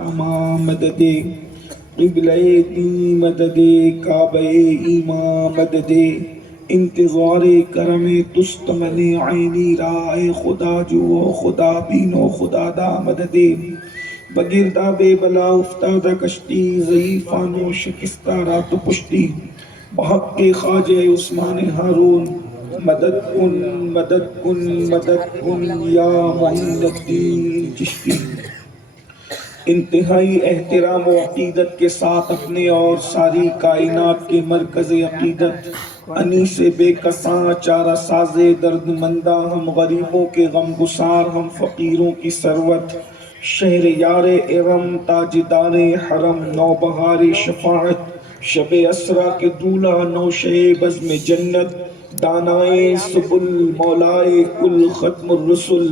ساما مدد قبلہ دی مدد کعبہ ایمان مدد انتظار کرم تستمن عینی رائے خدا جو خدا بینو خدا دا مدد بگردہ بے بلا افتادہ کشتی ضعیفانو شکستہ رات پشتی بحق کے خواجہ عثمان ہارون مدد کن مدد کن مدد کن یا معین الدین چشتی۔ انتہائی احترام و عقیدت کے ساتھ اپنے اور ساری کائنات کے مرکز عقیدت انیس بے کساں چارہ ساز درد مندہ ہم غریبوں کے غم گسار ہم فقیروں کی ثروت شہر یار ارم تاجدار حرم نوبہار شفاعت شب اسرا کے دولہ نوشے بزم جنت دانائے سبل مولائے کل ختم الرسل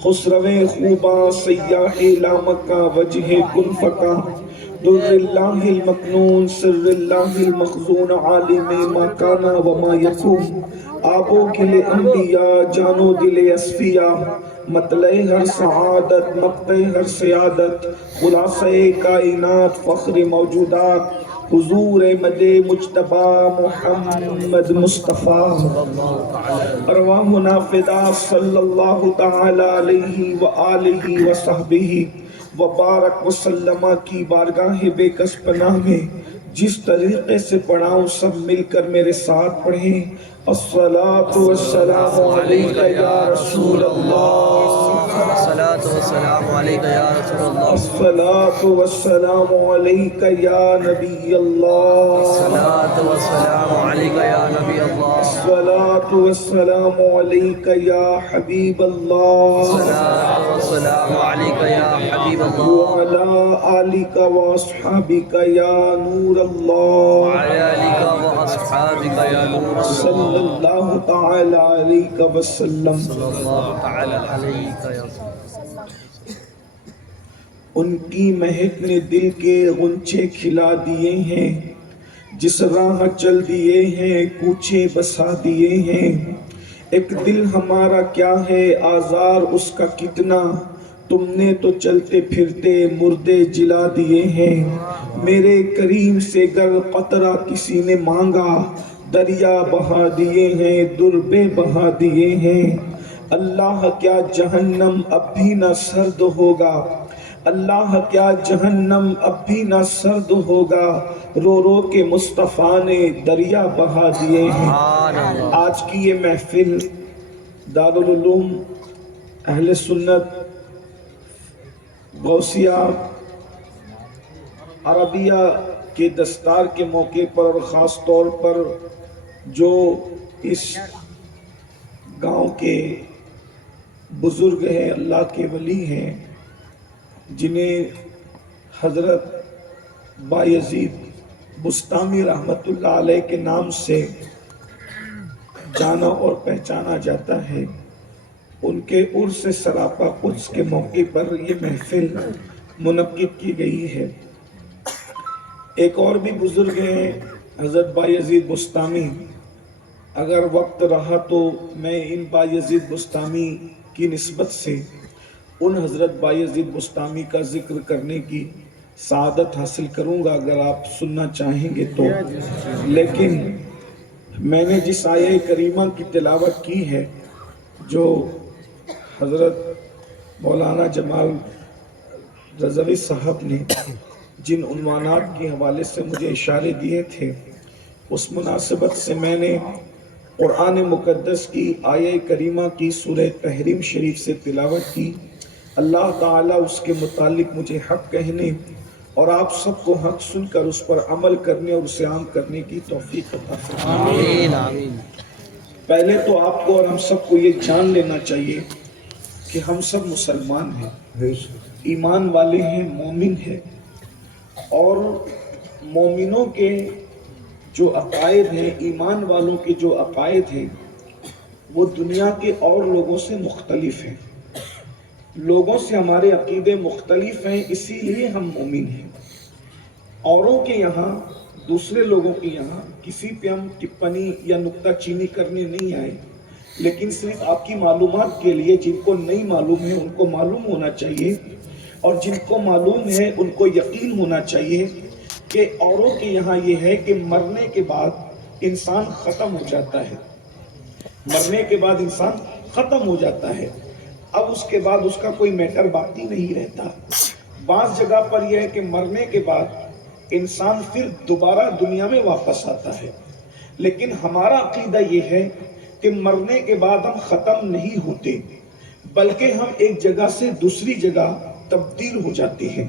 خسرو خوباں سیاح لامکہ وجہ کن فکا در اللہ المکنون سر اللہ المخزون عالم ما کانا وما یکون آبو گل انبیاء جانو دل اصفیاء مطلع ہر سعادت مقطع ہر سیادت خلاصہ کائنات فخر موجودات حضور مد مجتبی محمد مصطفیٰ ارواحنا فدا صلی اللہ تعالی علیہ وآلہ وصحبہ وبارک وسلم کی بارگاہ بے کس پناہ میں جس طریقے سے پڑھاؤں سب مل کر میرے ساتھ پڑھیں الصلاة والسلام علیکہ یا رسول اللہ الصلاة والسلام علیکہ یا رسول اللہ الصلاة والسلام علیکہ یا نبی اللہ الصلاة والسلام علیکہ یا نبی اللہ الصلاة والسلام علیکہ یا حبیب اللہ الصلاة والسلام علیکہ یا حبیب اللہ وعلی آلک واصحابک یا نور اللہ وعلی آلک واصحابک یا نور اللہ صلی اللہ تعالی علیہ وسلم صلی اللہ تعالی علیکہ یا ان کی مہک نے دل کے غنچے کھلا دیے ہیں جس راہ چل دیے ہیں کوچے بسا دیے ہیں ایک دل ہمارا کیا ہے آزار اس کا کتنا تم نے تو چلتے پھرتے مردے جلا دیے ہیں میرے کریم سے گر قطرہ کسی نے مانگا دریا بہا دیے ہیں دربے بہا دیے ہیں اللہ کیا جہنم اب بھی نہ سرد ہوگا اللہ کیا جہنم اب بھی نہ سرد ہوگا رو رو کے مصطفیٰ نے دریا بہا دیے ہیں آج کی یہ محفل دارالعلوم اہل سنت غوثیہ عربیہ کے دستار کے موقع پر اور خاص طور پر جو اس گاؤں کے بزرگ ہیں اللہ کے ولی ہیں جنہیں حضرت بایزید بستامی رحمت اللہ علیہ کے نام سے جانا اور پہچانا جاتا ہے ان کے عرس سراپا قدس کے موقع پر یہ محفل منعقد کی گئی ہے ایک اور بھی بزرگ ہیں حضرت بایزید بستامی اگر وقت رہا تو میں ان بایزید بستامی کی نسبت سے ان حضرت بایزید بستامی کا ذکر کرنے کی سعادت حاصل کروں گا اگر آپ سننا چاہیں گے تو لیکن میں نے جس آیہ کریمہ کی تلاوت کی ہے جو حضرت مولانا جمال رضوی صاحب نے جن عنوانات کے حوالے سے مجھے اشارے دیے تھے اس مناسبت سے میں نے قرآن مقدس کی آیہ کریمہ کی سورہ تحریم شریف سے تلاوت کی اللہ تعالیٰ اس کے متعلق مجھے حق کہنے اور آپ سب کو حق سن کر اس پر عمل کرنے اور اسے عام کرنے کی توفیق عطا فرمائے آمین پہلے تو آپ کو اور ہم سب کو یہ جان لینا چاہیے کہ ہم سب مسلمان ہیں ایمان والے ہیں مومن ہیں اور مومنوں کے جو عقائد ہیں ایمان والوں کے جو عقائد ہیں وہ دنیا کے اور لوگوں سے مختلف ہیں لوگوں سے ہمارے عقیدے مختلف ہیں اسی لیے ہم مومن ہیں اوروں کے یہاں دوسرے لوگوں کے یہاں کسی پہ ہم ٹپنی یا نکتہ چینی کرنے نہیں آئے لیکن صرف آپ کی معلومات کے لیے جن کو نہیں معلوم ہے ان کو معلوم ہونا چاہیے اور جن کو معلوم ہے ان کو یقین ہونا چاہیے کہ اوروں کے یہاں یہ ہے کہ مرنے کے بعد انسان ختم ہو جاتا ہے، مرنے کے بعد انسان ختم ہو جاتا ہے، اب اس کے بعد اس کا کوئی میٹر باقی نہیں رہتا۔ بعض جگہ پر یہ ہے کہ مرنے کے بعد انسان پھر دوبارہ دنیا میں واپس آتا ہے، لیکن ہمارا عقیدہ یہ ہے کہ مرنے کے بعد ہم ختم نہیں ہوتے، بلکہ ہم ایک جگہ سے دوسری جگہ تبدیل ہو جاتے ہیں۔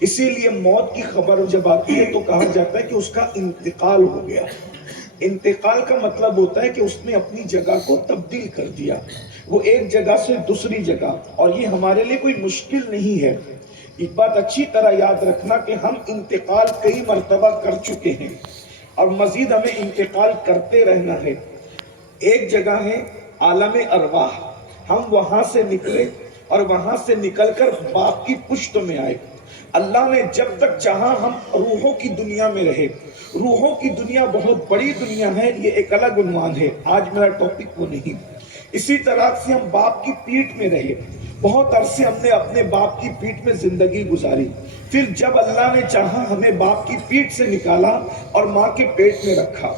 اسی لیے موت کی خبر جب آتی ہے تو کہا جاتا ہے کہ اس کا انتقال ہو گیا۔ انتقال کا مطلب ہوتا ہے کہ اس نے اپنی جگہ کو تبدیل کر دیا، وہ ایک جگہ سے دوسری جگہ، اور یہ ہمارے لیے کوئی مشکل نہیں ہے۔ ایک بات اچھی طرح یاد رکھنا کہ ہم انتقال کئی مرتبہ کر چکے ہیں اور مزید ہمیں انتقال کرتے رہنا ہے۔ ایک جگہ ہے عالم ارواح، ہم وہاں سے نکلے اور وہاں سے نکل کر باپ کی پشت میں آئے۔ اللہ نے جب تک چاہا ہم روحوں کی دنیا میں رہے۔ روحوں کی دنیا بہت بڑی دنیا ہے، یہ ایک الگ عنوان ہے، آج میرا ٹاپک وہ نہیں۔ اسی طرح سے ہم باپ کی پیٹھ میں رہے، بہت عرصے ہم نے اپنے باپ کی پیٹھ میں زندگی گزاری، پھر جب اللہ نے چاہا ہمیں باپ کی پیٹھ سے نکالا اور ماں کے پیٹ میں رکھا،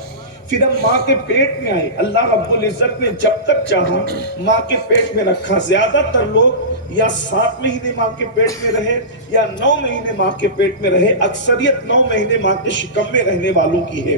پھر ہم ماں کے پیٹ میں آئے۔ اللہ رب العزت نے جب تک چاہا ماں کے پیٹ میں رکھا۔ زیادہ تر لوگ یا 7 مہینے ماں کے پیٹ میں رہے یا 9 مہینے ماں کے پیٹ میں رہے، اکثریت 9 مہینے ماں کے شکم میں رہنے والوں کی ہے۔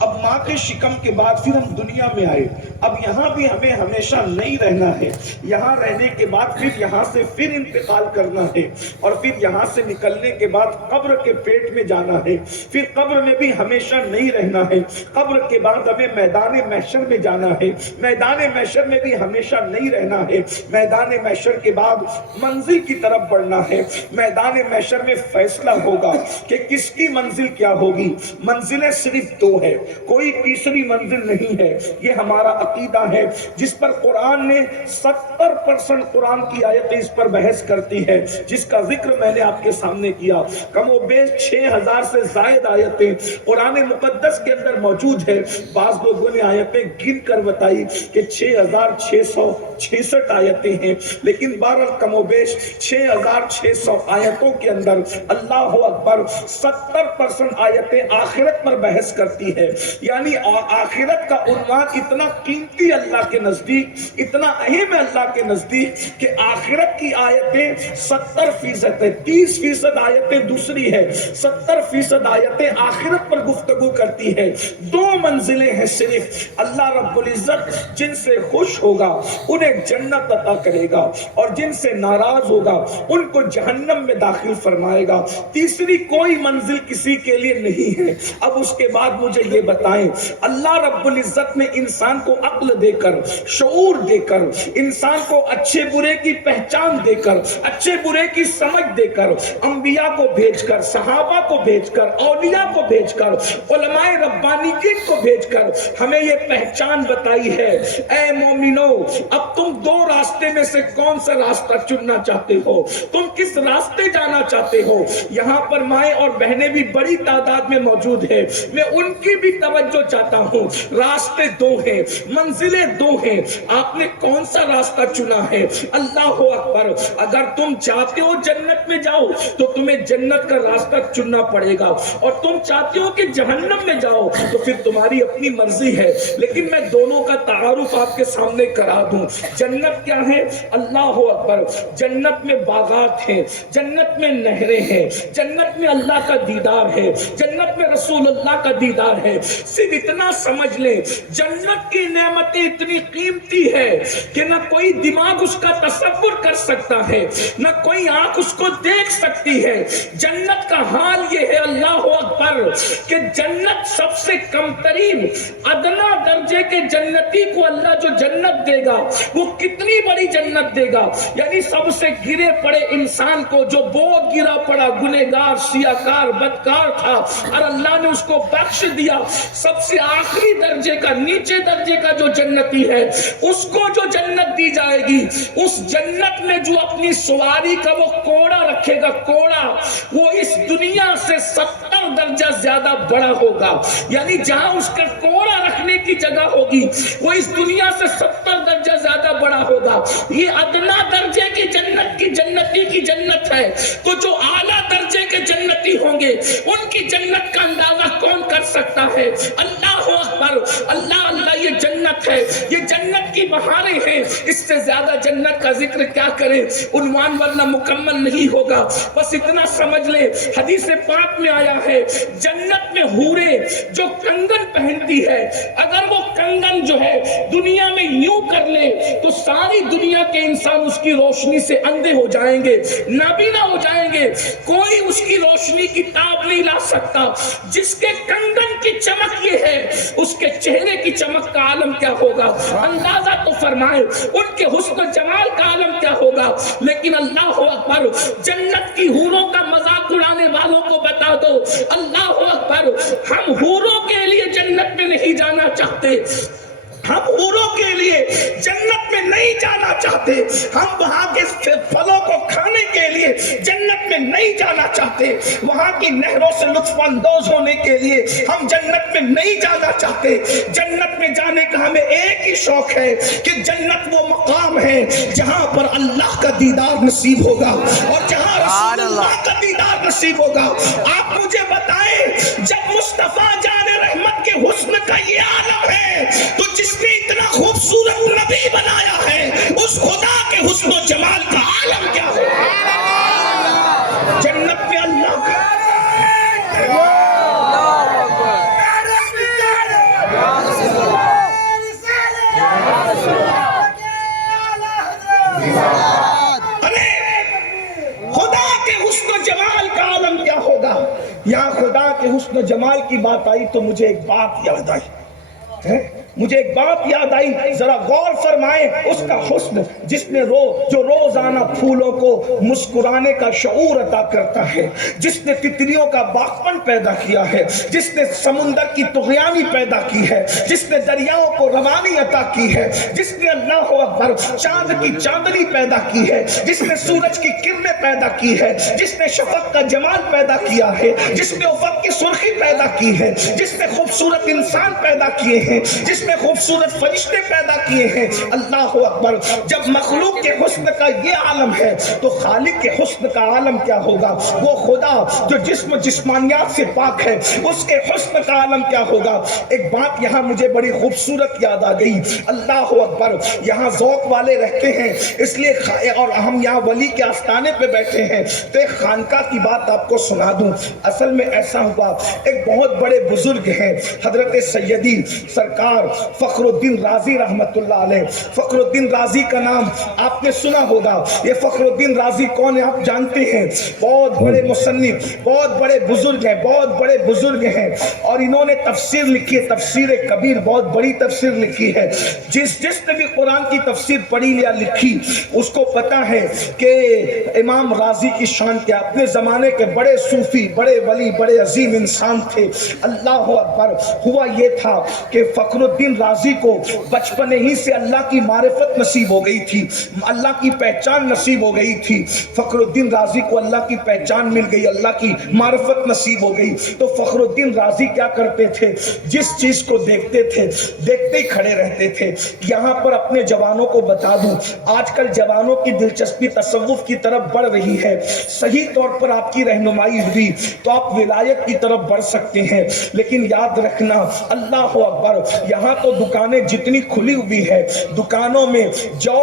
اب ماں کے شکم کے بعد پھر ہم دنیا میں آئے، اب یہاں بھی ہمیں ہمیشہ نہیں رہنا ہے، یہاں رہنے کے بعد پھر یہاں سے پھر انتقال کرنا ہے، اور پھر یہاں سے نکلنے کے بعد قبر کے پیٹ میں جانا ہے، پھر قبر میں بھی ہمیشہ نہیں رہنا ہے، قبر کے بعد ہمیں میدان محشر میں جانا ہے، میدان محشر میں بھی ہمیشہ نہیں رہنا ہے، میدان محشر کے بعد منزل کی طرف بڑھنا ہے۔ میدان محشر میں فیصلہ ہوگا کہ کس کی منزل کیا ہوگی۔ منزلیں صرف 2 ہے، کوئی تیسری منزل نہیں ہے، یہ ہمارا عقیدہ ہے جس پر قرآن نے 70% قرآن کی آیتیں اس پر بحث کرتی ہے، جس کا ذکر میں نے آپ کے سامنے کیا۔ کم و بیش 6000 سے زائد آیتیں قرآن مقدس کے اندر موجود ہے۔ بعض لوگوں نے آیتیں گن کر بتائی کہ 6666 آیتیں ہیں، لیکن بہرحال کم و بیش 6600 آیتوں کے اندر اللہ اکبر 70% آیتیں آخرت پر بحث کرتی ہے۔ یعنی آخرت کا عنوان اتنا قیمتی اللہ کے نزدیک، اتنا اہم ہے اللہ کے نزدیک کہ آخرت کی آیتیں 70% ہے، 30% آیتیں دوسری ہے، 70% آیتیں آخرت پر گفتگو کرتی ہے۔ 2 منزلیں ہیں صرف، اللہ رب العزت جن سے خوش ہوگا انہیں جنت عطا کرے گا، اور جن سے ناراض ہوگا ان کو جہنم میں داخل فرمائے گا۔ تیسری کوئی منزل کسی کے لیے نہیں ہے۔ اب اس کے بعد مجھے یہ بتائیں، اللہ رب العزت نے انسان کو عقل دے کر، شعور دے کر، انسان کو اچھے برے کی پہچان دے کر، اچھے برے کی سمجھ دے کر، انبیاء کو بھیج کر، صحابہ کو بھیج کر، اولیاء کو بھیج کر، علماء ربانیین کو بھیج کر ہمیں یہ پہچان بتائی ہے۔ اے مومنو، اب تم 2 راستے میں سے کون سا راستہ چننا چاہتے ہو؟ تم کس راستے جانا چاہتے ہو؟ یہاں پر مائیں اور بہنیں بھی بڑی تعداد میں موجود ہیں، میں ان کی بھی توجہ چاہتا ہوں۔ راستے 2 ہیں، منزلیں 2 ہیں، آپ نے کون سا راستہ چنا ہے؟ اللہ اکبر۔ اگر تم چاہتے ہو جنت میں جاؤ تو تمہیں جنت کا راستہ چننا پڑے گا، اور تم چاہتے ہو کہ جہنم میں جاؤ تو پھر تمہاری اپنی مرضی ہے، لیکن میں دونوں کا تعارف آپ کے سامنے کرا دوں۔ جنت کیا ہے؟ اللہ اکبر۔ جنت میں باغات ہیں، جنت میں نہریں ہیں، جنت میں اللہ کا دیدار ہے، جنت میں رسول اللہ کا دیدار ہے۔ صرف اتنا سمجھ لیں، جنت کی نعمتیں اتنی قیمتی ہے کہ نہ کوئی دماغ اس کا تصور کر سکتا ہے، نہ کوئی آنکھ اس کو دیکھ سکتی ہے۔ جنت کا حال یہ ہے، اللہ اکبر، کہ جنت سب سے کم ترین ادنا درجے کے جنتی کو اللہ جو جنت دے گا وہ کتنی بڑی جنت دے گا، یعنی سب سے گرے پڑے انسان کو، جو بہت گرا پڑا، گنہگار، سیاکار، بدکار تھا، اور اللہ نے اس کو بخش دیا، سب سے آخری درجے کا، نیچے درجے کا جو جنتی ہے، اس کو جو جنت دی جائے گی، اس جنت میں جو اپنی سواری کا وہ کوڑا رکھے گا، کوڑا، وہ اس دنیا سے سے 70 درجہ زیادہ بڑا ہوگا. یعنی جہاں اس کا کوڑا رکھنے کی جگہ ہوگی وہ اس دنیا سے 70 درجہ زیادہ بڑا ہوگا. یہ ادنا درجے کی جنت کی جنتی کی جنت ہے. تو جو اعلیٰ درجے کے جنتی ہوں گے ان کی جنت کا اندازہ کون کر سکتا ہے؟ اللہ اکبر. اللہ اللہ یہ جنت ہے, یہ جنت کی بہاریں ہیں. اس سے زیادہ جنت کا ذکر کیا کریں, عنوان ورنہ مکمل نہیں ہوگا. بس اتنا سمجھ لے, حدیث پاک میں آیا ہے جنت میں حوریں جو کنگن پہنتی ہے, اگر وہ کنگن جو ہے دنیا میں یوں کر لے تو ساری دنیا کے انسان اس کی روشنی سے اندھے ہو جائیں گے, نابینا ہو جائیں گے. کوئی اس کی روشنی کی تاب نہیں لا سکتا. جس کے کنگن کی چمک یہ ہے اس کے چہرے کی چمک کا عالم کیا ہوگا, اندازہ تو فرمائے. ان کے حسن و جمال کا عالم کیا ہوگا. لیکن اللہ اکبر, جنت کی حوروں کا مذاق اڑانے والوں کو بتا دو, اللہ اکبر, ہم حوروں کے لیے جنت میں نہیں جانا چاہتے, ہم حوروں کے لیے جنت میں نہیں جانا چاہتے, ہم وہاں کے پھلوں کو کھانے کے لیے جنت میں نہیں جانا چاہتے, وہاں کی نہروں سے لطف اندوز ہونے کے لیے ہم جنت میں نہیں جانا چاہتے. جنت میں جانے کا ہمیں ایک ہی شوق ہے کہ جنت وہ مقام ہے جہاں پر اللہ کا دیدار نصیب ہوگا اور جہاں رسول اللہ کا دیدار نصیب ہوگا. آپ مجھے بتائیں, جب مصطفیٰ جان رحمت کے حسن کا یہ عالم ہے تو جس نے اتنا خوبصورت نبی بنایا ہے اس خدا کے حسن و جمال کا عالم کیا ہے. جنت میں اللہ کا خدا کے حسن و جمال کا عالم کیا ہوگا. یہاں خدا کے حسن و جمال کی بات آئی تو مجھے ایک بات یاد آئی, مجھے ایک بات یاد آئی, ذرا غور فرمائیں. اس کا حسن جس نے جو روزانہ پھولوں کو مسکرانے کا شعور عطا کرتا ہے, جس نے تتریوں کا باغپن پیدا کیا ہے, جس نے سمندر کی طغیانی پیدا کی ہے, جس نے دریاؤں کو روانی عطا کی ہے, جس نے اللہ اکبر چاند کی چاندنی پیدا کی ہے, جس نے سورج کی کرنیں پیدا کی ہے, جس نے شفق کا جمال پیدا کیا ہے, جس نے افق کی سرخی پیدا کی ہے, جس نے خوبصورت انسان پیدا کیے ہیں, جس نے خوبصورت فرشتے پیدا کیے ہیں. اللہ اکبر. جب مخلوق کے حسن کا یہ عالم ہے تو خالق کے حسن کا عالم کیا ہوگا. وہ خدا جو جسم جسمانیات سے پاک ہے اس کے حسن کا عالم کیا ہوگا. ایک بات یہاں مجھے بڑی خوبصورت یاد آ گئی. اللہ اکبر. یہاں ذوق والے رہتے ہیں اس لیے اور ہم یہاں ولی کے آستانے پہ بیٹھے ہیں تو ایک خانقاہ کی بات آپ کو سنا دوں. اصل میں ایسا ہوا, ایک بہت بڑے بزرگ ہیں حضرت سیدی سرکار فخر الدین رازی رحمت اللہ علیہ. فخر الدین رازی کا نام آپ نے سنا ہوگا. یہ فخر الدین رازی کون ہے آپ جانتے ہیں. بہت بڑے مصنف, بہت بڑے بزرگ ہیں, بہت بڑے بزرگ ہیں, اور انہوں نے تفسیر لکھی ہے, تفسیر کبیر, بہت بڑی تفسیر لکھی ہے. جس نے بھی قرآن کی تفسیر پڑھی یا لکھی اس کو پتا ہے کہ امام رازی کی شان کیا. اپنے زمانے کے بڑے صوفی, بڑے ولی, بڑے عظیم انسان تھے. اللہ اکبر. ہوا یہ تھا کہ فخر الدین رازی کو بچپن ہی سے اللہ کی معرفت نصیب ہو گئی تھی, اللہ کی پہچان نصیب ہو گئی تھی. فخر الدین رازی کو اللہ کی پہچان مل گئی, اللہ کی معرفت نصیب ہو گئی. تو فخر الدین رازی کیا کرتے تھے, جس چیز کو دیکھتے تھے دیکھتے ہی کھڑے رہتے تھے. یہاں پر اپنے جوانوں کو بتا دوں, آج کل جوانوں کی دلچسپی تصوف کی طرف بڑھ رہی ہے. صحیح طور پر آپ کی رہنمائی ہوئی تو آپ ولایت کی طرف بڑھ سکتے ہیں, لیکن یاد رکھنا اللہ اکبر, یہاں تو دکانیں جتنی کھلی ہوئی ہے, دکانوں میں جو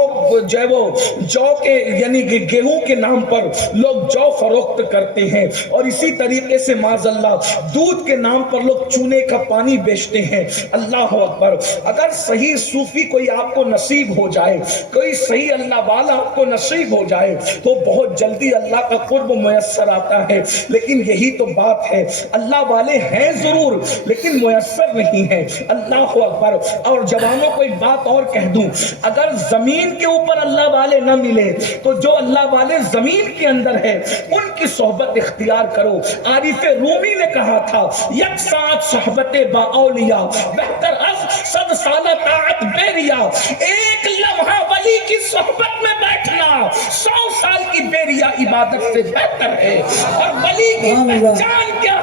کے یعنی کہ گیہوں کے نام پر لوگ جو فروخت کرتے ہیں, اور اسی طریقے سے معاذ اللہ دودھ کے نام پر لوگ چونے کا پانی بیچتے ہیں. اللہ اکبر. اگر صحیح صوفی کوئی آپ کو نصیب ہو جائے, کوئی صحیح اللہ والا آپ کو نصیب ہو جائے تو بہت جلدی اللہ کا قرب میسر آتا ہے. لیکن یہی تو بات ہے, اللہ والے ہیں ضرور لیکن میسر نہیں ہے. اللہ اکبر. اور جوانوں کو ایک بات اور کہہ دوں, اگر زمین کے اوپر اللہ والے نہ ملے تو جو اللہ والے زمین کے اندر ہے ان کی صحبت اختیار کرو. عارف رومی نے کہا تھا, یک ساتھ صحبت با اولیاء بہتر از 100 سالہ طاعت بے ریا. ایک لمحہ ولی کی صحبت میں بیٹھنا 100 سال کی بے ریا عبادت سے بہتر ہے. اور ولی کی پہچان کیا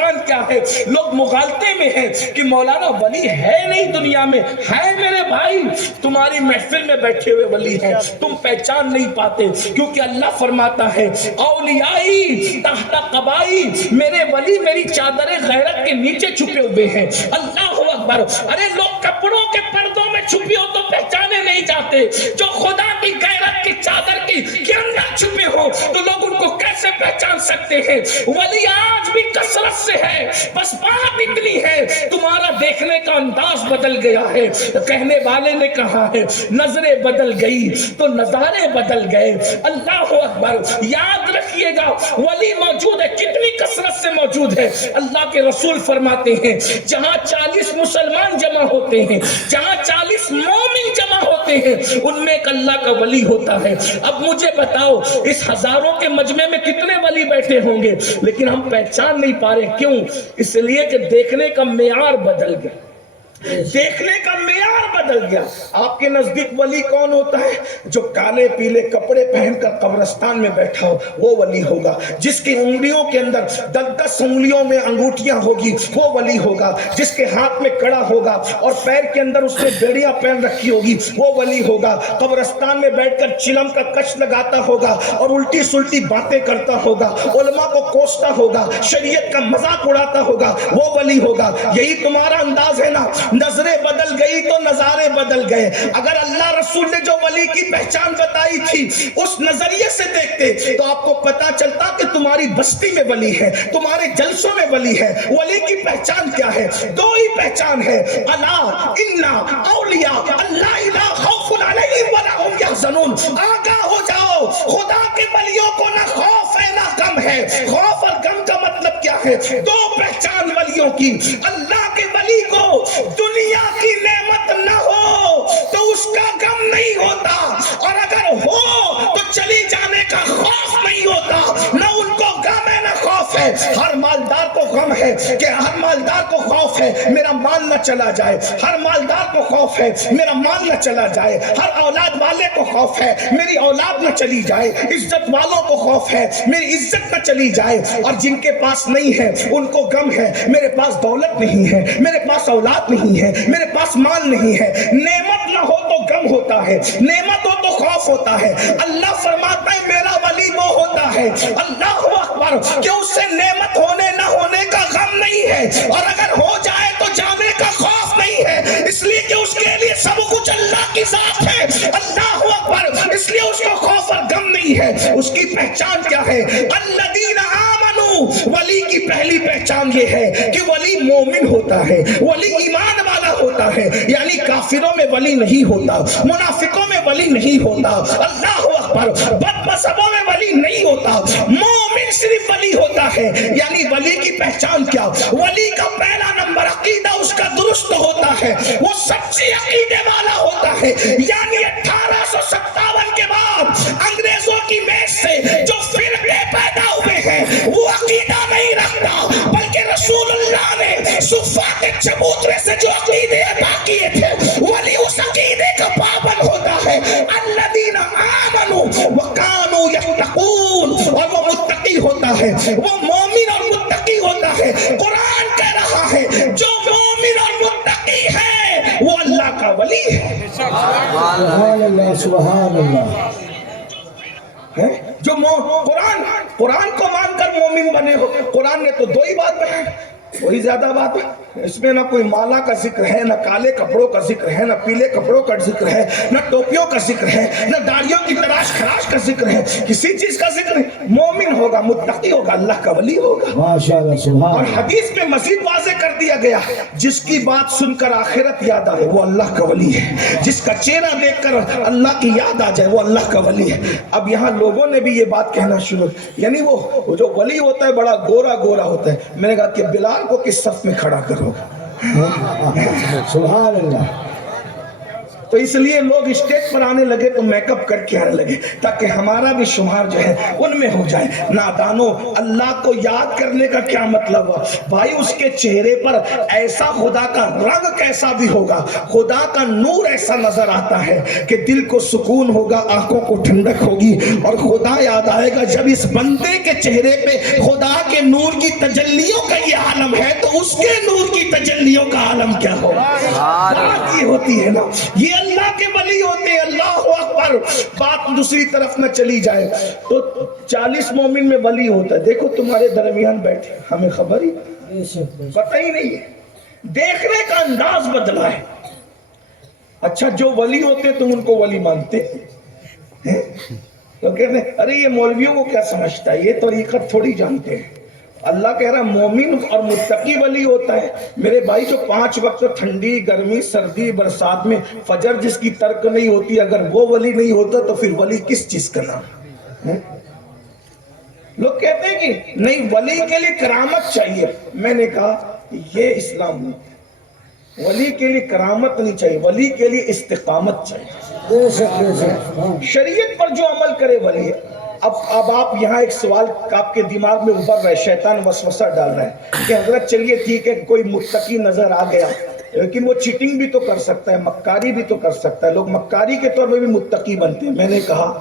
پہچان کیا ہے؟ لوگ مغالطے میں ہیں کہ مولانا ولی ہے نہیں دنیا میں. ہے میرے بھائی، تمہاری محفل میں بیٹھے ہوئے ولی ہیں، تم پہچان نہیں پاتے، کیونکہ اللہ فرماتا ہے اولیائی تحت قبائی، میرے ولی میری چادر غیرت کے نیچے چھپے ہوئے ہیں. اللہ اکبر. ارے لوگ کپڑوں کے پردوں میں چھپے ہو تو پہچانے نہیں جاتے، جو خدا کی غیرت کی چادر کے اندر چھپے ہو تو لوگ ان کو کیسے پہچان سکتے ہیں؟ ولی آج بھی کثرت سے ہے، بس بات اتنی ہے تمہارا دیکھنے کا انداز بدل گیا ہے. کہنے والے نے کہا ہے نظریں بدل گئی تو نظارے بدل گئے. اللہ اکبر. یاد رکھیے گا ولی موجود ہے، کتنی کثرت سے موجود ہے. اللہ کے رسول فرماتے ہیں جہاں 40 مسلمان جمع ہوتے ہیں، جہاں 40 مومن جمع ہوتے ہیں، ان میں ایک اللہ کا ولی ہوتا ہے. اب مجھے بتاؤ اس ہزاروں کے مجمع میں کتنے ولی بیٹھے ہوں گے، لیکن ہم پہچان نہیں پا رہے. کیوں؟ اس لیے کہ دیکھنے کا معیار بدل گیا، دیکھنے کا معیار بدل گیا. آپ کے نزدیک ولی کون ہوتا ہے؟ جو کالے پیلے کپڑے پہن کر قبرستان میں بیٹھا ہو وہ ولی ہوگا. جس کی انگلیوں کے اندر 10 انگلیوں میں انگوٹھیاں ہوگی وہ ولی ہوگا. جس کے ہاتھ میں کڑا ہوگا اور پیر کے اندر اس نے بیڑیاں پہن رکھی ہوگی وہ ولی ہوگا. قبرستان میں بیٹھ کر چلم کا کچ لگاتا ہوگا اور الٹی سلٹی باتیں کرتا ہوگا، علماء کو کوستا ہوگا، شریعت کا مذاق اڑاتا ہوگا، وہ ولی ہوگا. یہی تمہارا انداز ہے نا. نظریں بدل گئی تو نظارے بدل گئے. اگر اللہ رسول نے جو ولی کی پہچان بتائی تھی اس نظریے سے دیکھتے تو آپ کو پتا چلتا کہ تمہاری بستی میں ولی ہے، تمہارے جلسوں میں ولی ہے. ولی کی پہچان کیا ہے؟ 2 ہی پہچان ہے. الا انا اولیاء اللہ لا خوف علیہم ولا هم يحزنون. آگاہ ہو جاؤ، خدا کے ولیوں کو نہ خوف ہے نہ غم ہے. خوف اور غم کا مطلب کیا ہے؟ 2 پہچان ولیوں کی. اللہ کے ولی کو دنیا کی نعمت نہ ہو تو اس کا غم نہیں ہوتا، اور اگر ہو تو چلی جانے کا خوف نہیں ہوتا. نہ ان کو غم ہے نہ خوف ہے. ہر مالدار کو غم ہے کہ ہر مالدار کو خوف ہے میرا مال نہ چلا جائے. ہر مالدار کو خوف ہے میرا مال نہ چلا جائے. ہر اولاد والے کو خوف ہے میری اولاد نہ چلی جائے. عزت والوں کو خوف ہے میری عزت نہ چلی جائے. اور جن کے پاس نہیں ہے ان کو غم ہے میرے پاس دولت نہیں ہے، میرے پاس اولاد نہیں ہے، میرے پاس مال نہیں ہے. نعمت نہ ہو تو غم ہوتا ہے، نعمت ہو تو خوف ہوتا ہے. اللہ فرماتا ہے میرا ولی وہ ہوتا ہے اللہ اکبر کہ اس سے نعمت ہونے نہ ہونے کا غم نہیں ہے، اور اگر ہو جائے تو جانے کا خوف نہیں ہے. اس لیے کہ اس کے لیے سب کچھ اللہ کی ذات ہے. اللہ اکبر. اس لیے اس کو خوف اور غم نہیں ہے. اس کی پہچان کیا ہے؟ الذین آمنوا. ولی کی پہلی پہچان یہ ہے کہ ولی مومن ہوتا ہے، ولی ایمان والا ہوتا ہے. یعنی کافروں میں ولی نہیں ہوتا، منافقوں میں ولی نہیں ہوتا. اللہ اکبر. بد مذہبوں میں ولی نہیں ہوتا، مومن صرف ولی ہوتا ہے. یعنی ولی کی پہچان کیا؟ ولی کا پہلا نمبر عقیدہ اس کا درست ہوتا ہے، وہ سچی عقیدے والا ہوتا ہے. یعنی 1857 کے بعد انگریزوں کی میز سے جو فرقے پیدا ہوئے ہیں وہ عقیدہ نہیں رکھتا، بلکہ رسول اللہ نے صفات چبوترے سے جو عقیدے عطا کیے تھے ولی اس عقیدے کا پابند ہوتا ہے. الذین آمنوا وکانوا یتقون. اور وہ متقی ہوتا ہے، وہ مومن اور متقی ہوتا ہے. قرآن کہہ رہا ہے جو مومن اور متقی ہے وہ اللہ کا ولی ہے. سبحان اللہ سبحان اللہ. جو قرآن کو مان کر مومن بنے ہو. قرآن نے تو 2 ہی بات بیان، وہی زیادہ بات ہے. اس میں نہ کوئی مالا کا ذکر ہے، نہ کالے کپڑوں کا ذکر ہے، نہ پیلے کپڑوں کا ذکر ہے، نہ ٹوپیوں کا ذکر ہے، نہ داڑھیوں کی تراش خراش کا ذکر ہے. کسی چیز کا ذکر نہیں. مومن ہوگا، متقی ہوگا، اللہ کا ولی ہوگا. ماشاءاللہ سبحان اور اللہ. حدیث میں مزید واضح کر دیا گیا جس کی بات سن کر آخرت یاد آئے وہ اللہ کا ولی ہے. جس کا چہرہ دیکھ کر اللہ کی یاد آ جائے وہ اللہ کا ولی ہے. اب یہاں لوگوں نے بھی یہ بات کہنا شروع، یعنی وہ جو ولی ہوتا ہے بڑا گورا گورا ہوتا ہے. میں نے کہا کہ بلال کو کس صف میں کھڑا کرو. سبحان اللہ. تو اس لیے لوگ اسٹیج پر آنے لگے تو میک اپ کر کے آنے لگے تاکہ ہمارا بھی شمار جو ہے ان میں ہو جائے. نادانو، اللہ کو یاد کرنے کا کیا مطلب ہوا بھائی؟ اس کے چہرے پر ایسا خدا کا رنگ کیسا بھی ہوگا، خدا کا نور ایسا نظر آتا ہے کہ دل کو سکون ہوگا، آنکھوں کو ٹھنڈک ہوگی اور خدا یاد آئے گا. جب اس بندے کے چہرے پہ خدا کے نور کی تجلیوں کا یہ عالم ہے تو اس کے نور کی تجلیوں کا عالم کیا ہوگا؟ بات یہ ہوتی ہے نا، یہ اللہ کے ولی ہوتے ہیں. اللہ اکبر. بات دوسری طرف نہ چلی جائے تو 40 مومن میں ولی ہوتا ہے. دیکھو تمہارے درمیان بیٹھے، ہمیں خبر ہی پتہ ہی نہیں ہے، دیکھنے کا انداز بدلا ہے. اچھا جو ولی ہوتے ہیں تم ان کو ولی مانتے ہیں؟ تو کہتے ہیں ارے یہ مولویوں کو کیا سمجھتا ہے، یہ طریقت تھوڑی جانتے ہیں. اللہ کہہ رہا مومن اور متقی ولی ہوتا ہے. میرے بھائی جو 5 وقت ٹھنڈی گرمی سردی برسات میں فجر جس کی ترک نہیں ہوتی، اگر وہ ولی نہیں ہوتا تو پھر ولی کس چیز کا نام؟ لوگ کہتے ہیں کہ نہیں ولی کے لیے کرامت چاہیے. میں نے کہا یہ اسلام نہیں. ولی کے لیے کرامت نہیں چاہیے، ولی کے لیے استقامت چاہیے. شریعت پر جو عمل کرے ولی ہے. اب آپ یہاں ایک سوال آپ کے دماغ میں ابھر رہے، شیطان وسوسہ ڈال رہا ہے کہ حضرت چلیے ٹھیک ہے کوئی متقی نظر آ گیا لیکن وہ چیٹنگ بھی تو کر سکتا ہے، مکاری بھی تو کر سکتا ہے. لوگ مکاری کے طور میں بھی متقی بنتے ہیں. میں نے کہا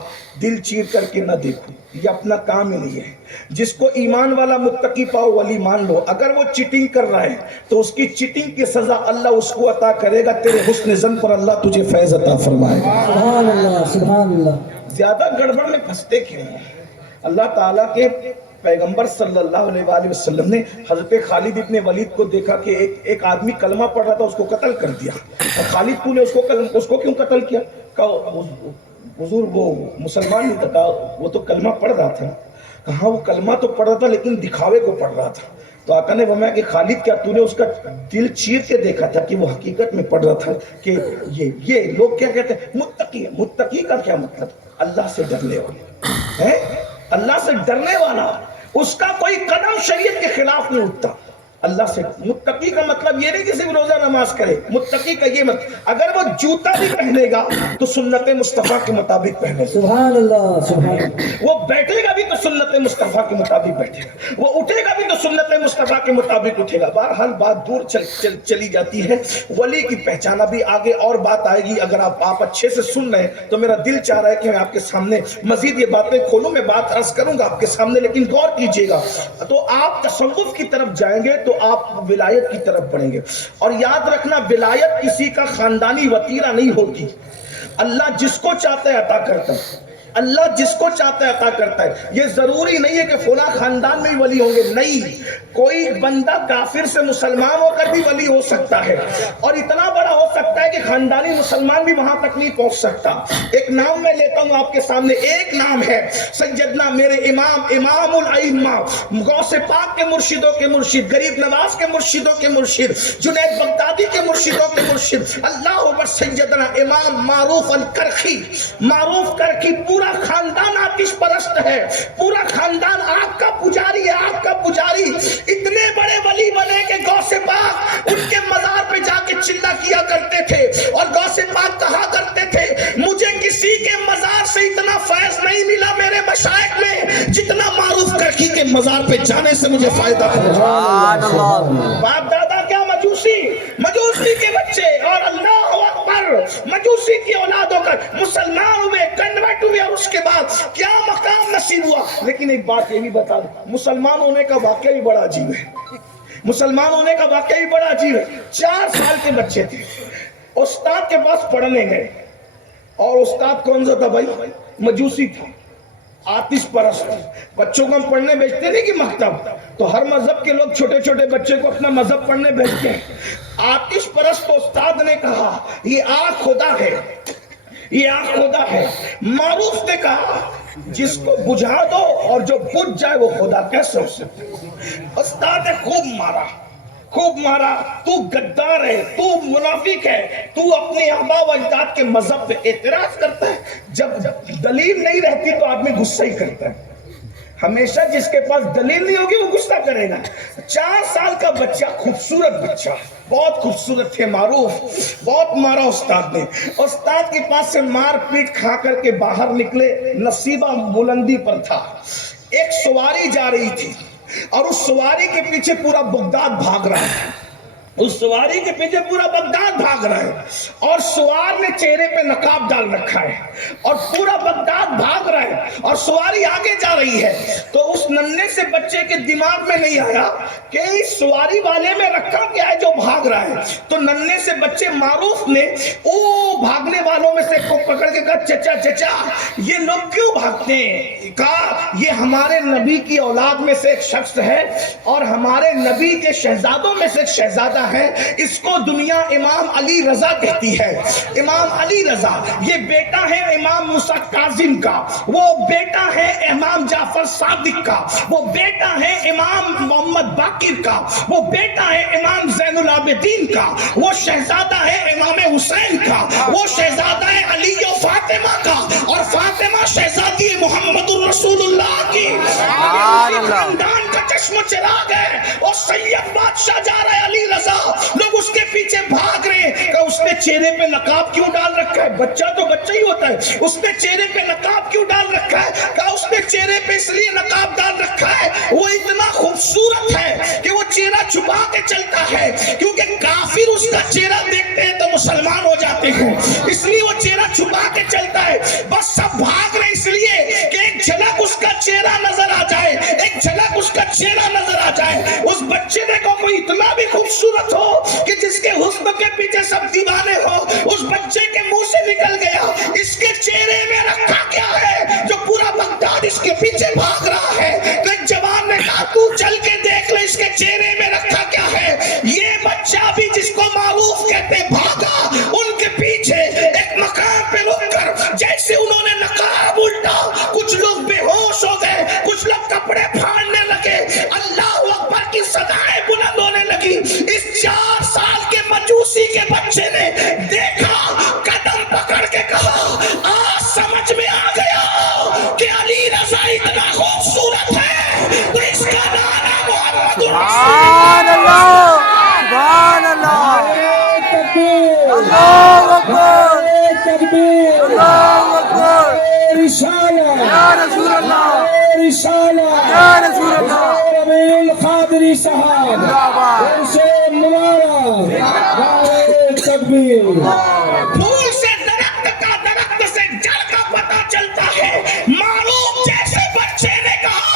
دل چیر کر کے نہ دیکھو، یہ اپنا کام ہی نہیں ہے. جس کو ایمان والا متقی پاؤ ولی مان لو. اگر وہ چیٹنگ کر رہا ہے تو اس کی چیٹنگ کی سزا اللہ اس کو عطا کرے گا. تیرے حسن ظن پر اللہ تجھے فیض عطا فرمائے گا. سبحان اللہ سبحان اللہ. زیادہ گڑبڑ میں پھنستے کیوں ہیں؟ اللہ تعالیٰ کے پیغمبر صلی اللہ علیہ وآلہ وسلم نے حضرت خالد ابن ولید کو دیکھا کہ ایک آدمی کلمہ پڑھ رہا تھا، اس کو قتل کر دیا. اور خالد تو نے اس کو کیوں قتل کیا؟ کہا حضور وہ مسلمان نہیں تھا. وہ تو کلمہ پڑھ رہا تھا. کہاں وہ کلمہ تو پڑھ رہا تھا لیکن دکھاوے کو پڑھ رہا تھا. تو آقا نے فرمایا کہ خالد کیا تو نے اس کا دل چیر کے دیکھا تھا کہ وہ حقیقت میں پڑھ رہا تھا کہ یہ لوگ کیا کہتے ہیں متقی ہے. متقی کا کیا مطلب؟ اللہ سے ڈرنے والے ہے. اللہ سے ڈرنے والا، اس کا کوئی قدم شریعت کے خلاف نہیں اٹھتا. اللہ سے متقی کا مطلب یہ نہیں کہ صرف روزہ نماز کرے. متقی کا یہ مطلب اگر وہ جوتا بھی پہنے گا تو سنت مصطفیٰ کے مطابق پہنے گا. سبحان اللہ سبحان اللہ. وہ بیٹھے گا بھی تو سنت مصطفیٰ کے مطابق بیٹھے گا، وہ اٹھے گا بھی تو سنت مصطفیٰ کے مطابق اٹھے گا. بہرحال بات دور چلی جاتی ہے. ولی کی پہچان ابھی آگے اور بات آئے گی. اگر آپ اچھے سے سن رہے ہیں تو میرا دل چاہ رہا ہے کہ میں آپ کے سامنے مزید یہ باتیں کھولوں. میں بات عرض کروں گا آپ کے سامنے لیکن غور کیجئے گا. تو آپ تصوف کی طرف جائیں گے تو آپ ولایت کی طرف بڑھیں گے. اور یاد رکھنا ولایت کسی کا خاندانی وتیرہ نہیں ہوتی. اللہ جس کو چاہتا ہے عطا کرتا ہے. اللہ جس کو چاہتا ہے عطا کرتا ہے. یہ ضروری نہیں ہے کہ فلاں خاندان میں ہی ولی ہوں گے. نہیں، کوئی بندہ کافر سے مسلمان ہو کر بھی ولی ہو سکتا ہے اور اتنا بڑا ہو سکتا ہے کہ خاندانی مسلمان بھی وہاں تک نہیں پہنچ سکتا. ایک نام میں لیتا ہوں آپ کے سامنے. ایک نام ہے سیدنا میرے امام الائمہ غوث پاک کے مرشدوں کے مرشد، غریب نواز کے مرشدوں کے مرشد، جنید بغدادی کے مرشدوں کے مرشد، اللہ اکبر، سیدنا امام معروف الکرخی. معروف کرخی پورا خاندان آتش پرست ہے، پورا خاندان آگ کا پجاری ہے، آگ کا پجاری. اتنے بڑے ولی بنے کہ غوث پاک ان کے مزار پہ جا کے چلا کیا کرتے تھے اور غوث پاک کہا کرتے تھے مجھے کسی کے مزار سے اتنا فیض نہیں ملا میرے مشائخ میں جتنا معروف کرخی کے مزار پہ جانے سے مجھے فائدہ پہنچا. باپ دادا کیا مجوسی کے بچے اور اللہ اکبر مجوسی کی اولاد ہو کر مسلمان ہوئے، کنورٹ ہوئے اور اس کے بعد کیا مقام نصیب ہوا. لیکن ایک بات یہ بھی بتا دوں، مسلمان ہونے کا واقعہ بھی بڑا عجیب ہے. مسلمان ہونے کا واقعہ بھی بڑا عجیب ہے. 4 سال کے بچے تھے، استاد کے پاس پڑھنے گئے اور استاد کون سا تھا بھائی؟ مجوسی تھا، آتش پرست. بچوں کو ہم پڑھنے بھیجتے نہیں کہ مکتب، تو ہر مذہب کے لوگ چھوٹے چھوٹے بچے کو اپنا مذہب پڑھنے بھیجتے ہیں. آتش پرست استاد نے کہا یہ آگ خدا ہے، یہ آگ خدا ہے. معروف نے کہا جس کو بجھا دو اور جو بجھ جائے وہ خدا کیسے ہو سکتا. استاد نے خوب مارا. تو غدار ہے، تو منافق ہے، تو اپنے آبا و اجداد کے مذہب پہ اعتراض کرتا ہے. جب دلیل نہیں رہتی تو آدمی غصہ ہی کرتا ہے. ہمیشہ جس کے پاس دلیل نہیں ہوگی وہ غصہ کرے گا. 4 سال کا بچہ، خوبصورت بچہ، بہت خوبصورت تھے، معروف، بہت مارا استاد نے. استاد کے پاس سے مار پیٹ کھا کر کے باہر نکلے، نصیبہ بلندی پر تھا. ایک سواری جا رہی تھی اور اس سواری کے پیچھے پورا بغداد بھاگ رہا ہے. اس سواری کے پیچھے پورا بغداد بھاگ رہا ہے اور سوار نے چہرے پہ نقاب ڈال رکھا ہے اور پورا بغداد بھاگ رہا ہے اور سواری آگے جا رہی ہے. تو اس ننھے سے بچے کے دماغ میں نہیں آیا کہ اس سواری والے میں رکھا کیا ہے جو بھاگ رہا ہے. تو ننھے سے بچے معروف نے بھاگنے والوں میں سے کو پکڑ کے کہا چچا چچا یہ لوگ کیوں بھاگتے ہیں؟ کہا یہ ہمارے نبی کی اولاد میں سے ایک شخص ہے اور ہمارے نبی کے شہزادوں میں سے ایک شہزادہ ہے. اس کو دنیا امام علی رضا کہتی ہے. امام علی رضا یہ بیٹا ہے امام موسیٰ کاظم کا، وہ بیٹا ہے امام جعفر صادق کا، وہ بیٹا ہے امام محمد باقر کا، وہ بیٹا ہے امام زین العابدین کا، وہ شہزادہ ہے امام حسین کا، وہ شہزادہ ہے علی و فاطمہ کا، اور فاطمہ شہزادی محمد الرسول اللہ کی. خاندان کا چشم چراغ ہے اور سید بادشاہ جا رہا ہے علی رضا، لوگ اس کے پیچھے بھاگ رہے ہیں کہ اس نے چہرے پہ نقاب کیوں ڈال رکھا ہے؟ بچہ تو بچہ ہی ہوتا ہے. اس نے چہرے پہ نقاب کیوں ڈال رکھا ہے؟ کہ اس نے چہرے پہ اس لیے نقاب ڈال رکھا ہے وہ اتنا خوبصورت ہے کہ وہ چہرہ چھپا کے چلتا ہے، کیونکہ کافر اس کا چہرہ دیکھتے ہیں تو مسلمان ہو جاتے ہیں، اس لیے وہ چہرہ چھپا کے چلتا ہے. بس سب بھاگ رہے اس لیے کہ ایک جھلک اس کا چہرہ نظر آ جائے، ایک جھلک اس کا چہرہ نظر آ جائے. اس بچے نے کو کوئی اتنا بھی خوبصورت ہو کہ جس کے حسن کے پیچھے سب دیوانے ہو، اس بچے کے منہ سے نکل گیا اس کے چہرے میں رکھا کیا ہے جو پورا بغداد اس کے پیچھے بھاگ رہا ہے. تو ایک جوان نے کہا تو چل کے دیکھ لے اس کے چہرے میں رکھا کیا ہے. یہ بچہ بھی جس کو معروف کہتے بھاگا ان کے پیچھے ایک مقام پہ رک کر جیسے انہوں نے نقاب الٹا، کچھ لوگ بے ہوش ہو گئے، کچھ لوگ کپڑے پھاڑنے لگے، اللہ اکبر کی صدائیں بلند ہونے لگی. اس 4 سال کے مجوسی کے بچے نے دیکھا، قدم پکڑ کے کہا آج سمجھ میں آ گیا کہ علی رضا اتنا خوبصورت ہے تو اس کا نام محمد سبحان اللہ، سبحان اللہ، تکبیر، اللہ اکبر، تکبیر، اللہ اکبر، رسالہ، یا رسول اللہ، رسالہ، یا رسول اللہ، ربیع القادری صاحب، سے مبارک، نعرہ تکبیر. پھول سے درخت کا، درخت سے جڑ کا پتہ چلتا ہے. معروف جیسے بچے نے کہا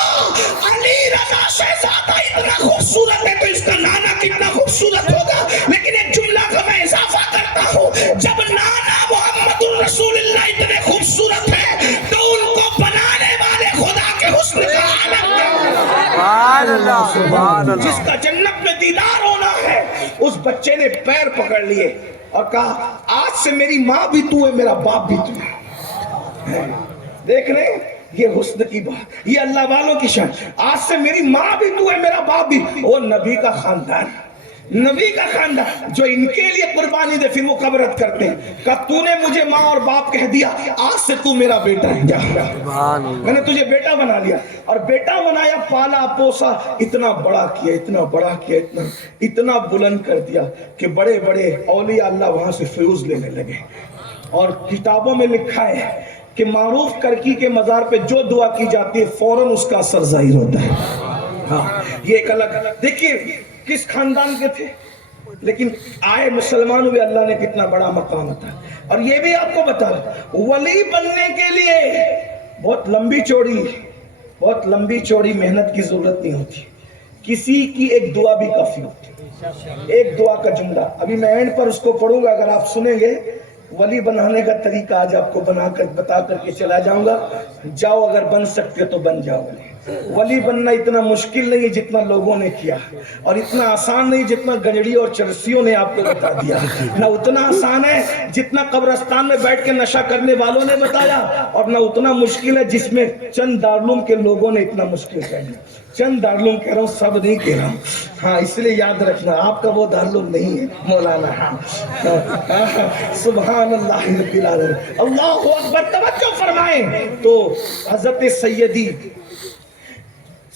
علی رضا شہزادہ اتنا خوبصورت ہے تو اس کا نانا کتنا خوبصورت ہوگا. لیکن ایک جملہ کا میں اضافہ کرتا ہوں، جب نانا محمد الرسول اللہ اتنے خوبصورت ہے تو ان کو بنانے والے خدا کے حسن کا عالم کیا ہے. سبحان اللہ، سبحان اللہ. جس کا جنت میں دیدار ہونا ہے. اس بچے نے پیر پکڑ لیے اور کہا آج سے میری ماں بھی تو ہے، میرا باپ بھی تو ہے. دیکھ رہے یہ حسن کی بات، یہ اللہ والوں کی شان. آج سے میری ماں بھی تو ہے، میرا باپ بھی. وہ نبی کا خاندان، نبی کا خاندان جو ان کے لیے قربانی دے پھر وہ قبرت کرتے ہیں کہ تو نے مجھے ماں اور باپ کہہ دیا، آج سے تو میرا بیٹا ہے. جا سبحان اللہ. میں نے تجھے بیٹا بنا لیا اور بیٹا بنایا، پالا پوسا، اتنا بڑا کیا، اتنا بڑا کیا، اتنا بلند کر دیا کہ بڑے بڑے اولیاء اللہ وہاں سے فیوز لینے لگے. اور کتابوں میں لکھا ہے کہ معروف کرکی کے مزار پہ جو دعا کی جاتی ہے فوراً اس کا اثر ظاہر ہوتا ہے. ہاں یہ ایک الگ، دیکھیے کس خاندان کے تھے لیکن آئے مسلمان ہوئے، اللہ نے کتنا بڑا مقام تھا. اور یہ بھی آپ کو بتا ولی بننے کے لیے بہت لمبی چوڑی محنت کی ضرورت نہیں ہوتی. کسی کی ایک دعا بھی کافی ہوتی. ایک دعا کا جملہ ابھی میں اینڈ پر اس کو پڑھوں گا، اگر آپ سنیں گے ولی بنانے کا طریقہ آج آپ کو بتا کر کے چلا جاؤں گا. جاؤ اگر بن سکتے تو بن جاؤ. ولی بننا اتنا مشکل نہیں جتنا لوگوں نے کیا، اور اتنا آسان نہیں جتنا گنجڑی اور چرسیوں نے آپ کو بتا دیا. نہ اتنا آسان ہے جتنا قبرستان میں بیٹھ کے نشہ کرنے والوں نے بتایا، اور نہ اتنا مشکل ہے جس میں چند دارالعلوم کے لوگوں نے اتنا مشکل کر دیا. چند دارالعلوم کہہ رہا ہوں، سب نہیں کہہ رہا ہوں. ہاں اس لیے یاد رکھنا آپ کا وہ دارالعلوم نہیں ہے مولانا. سبحان اللہ رب العالمین، اللہ اکبر. توجہ فرمائیں تو حضرت سیدی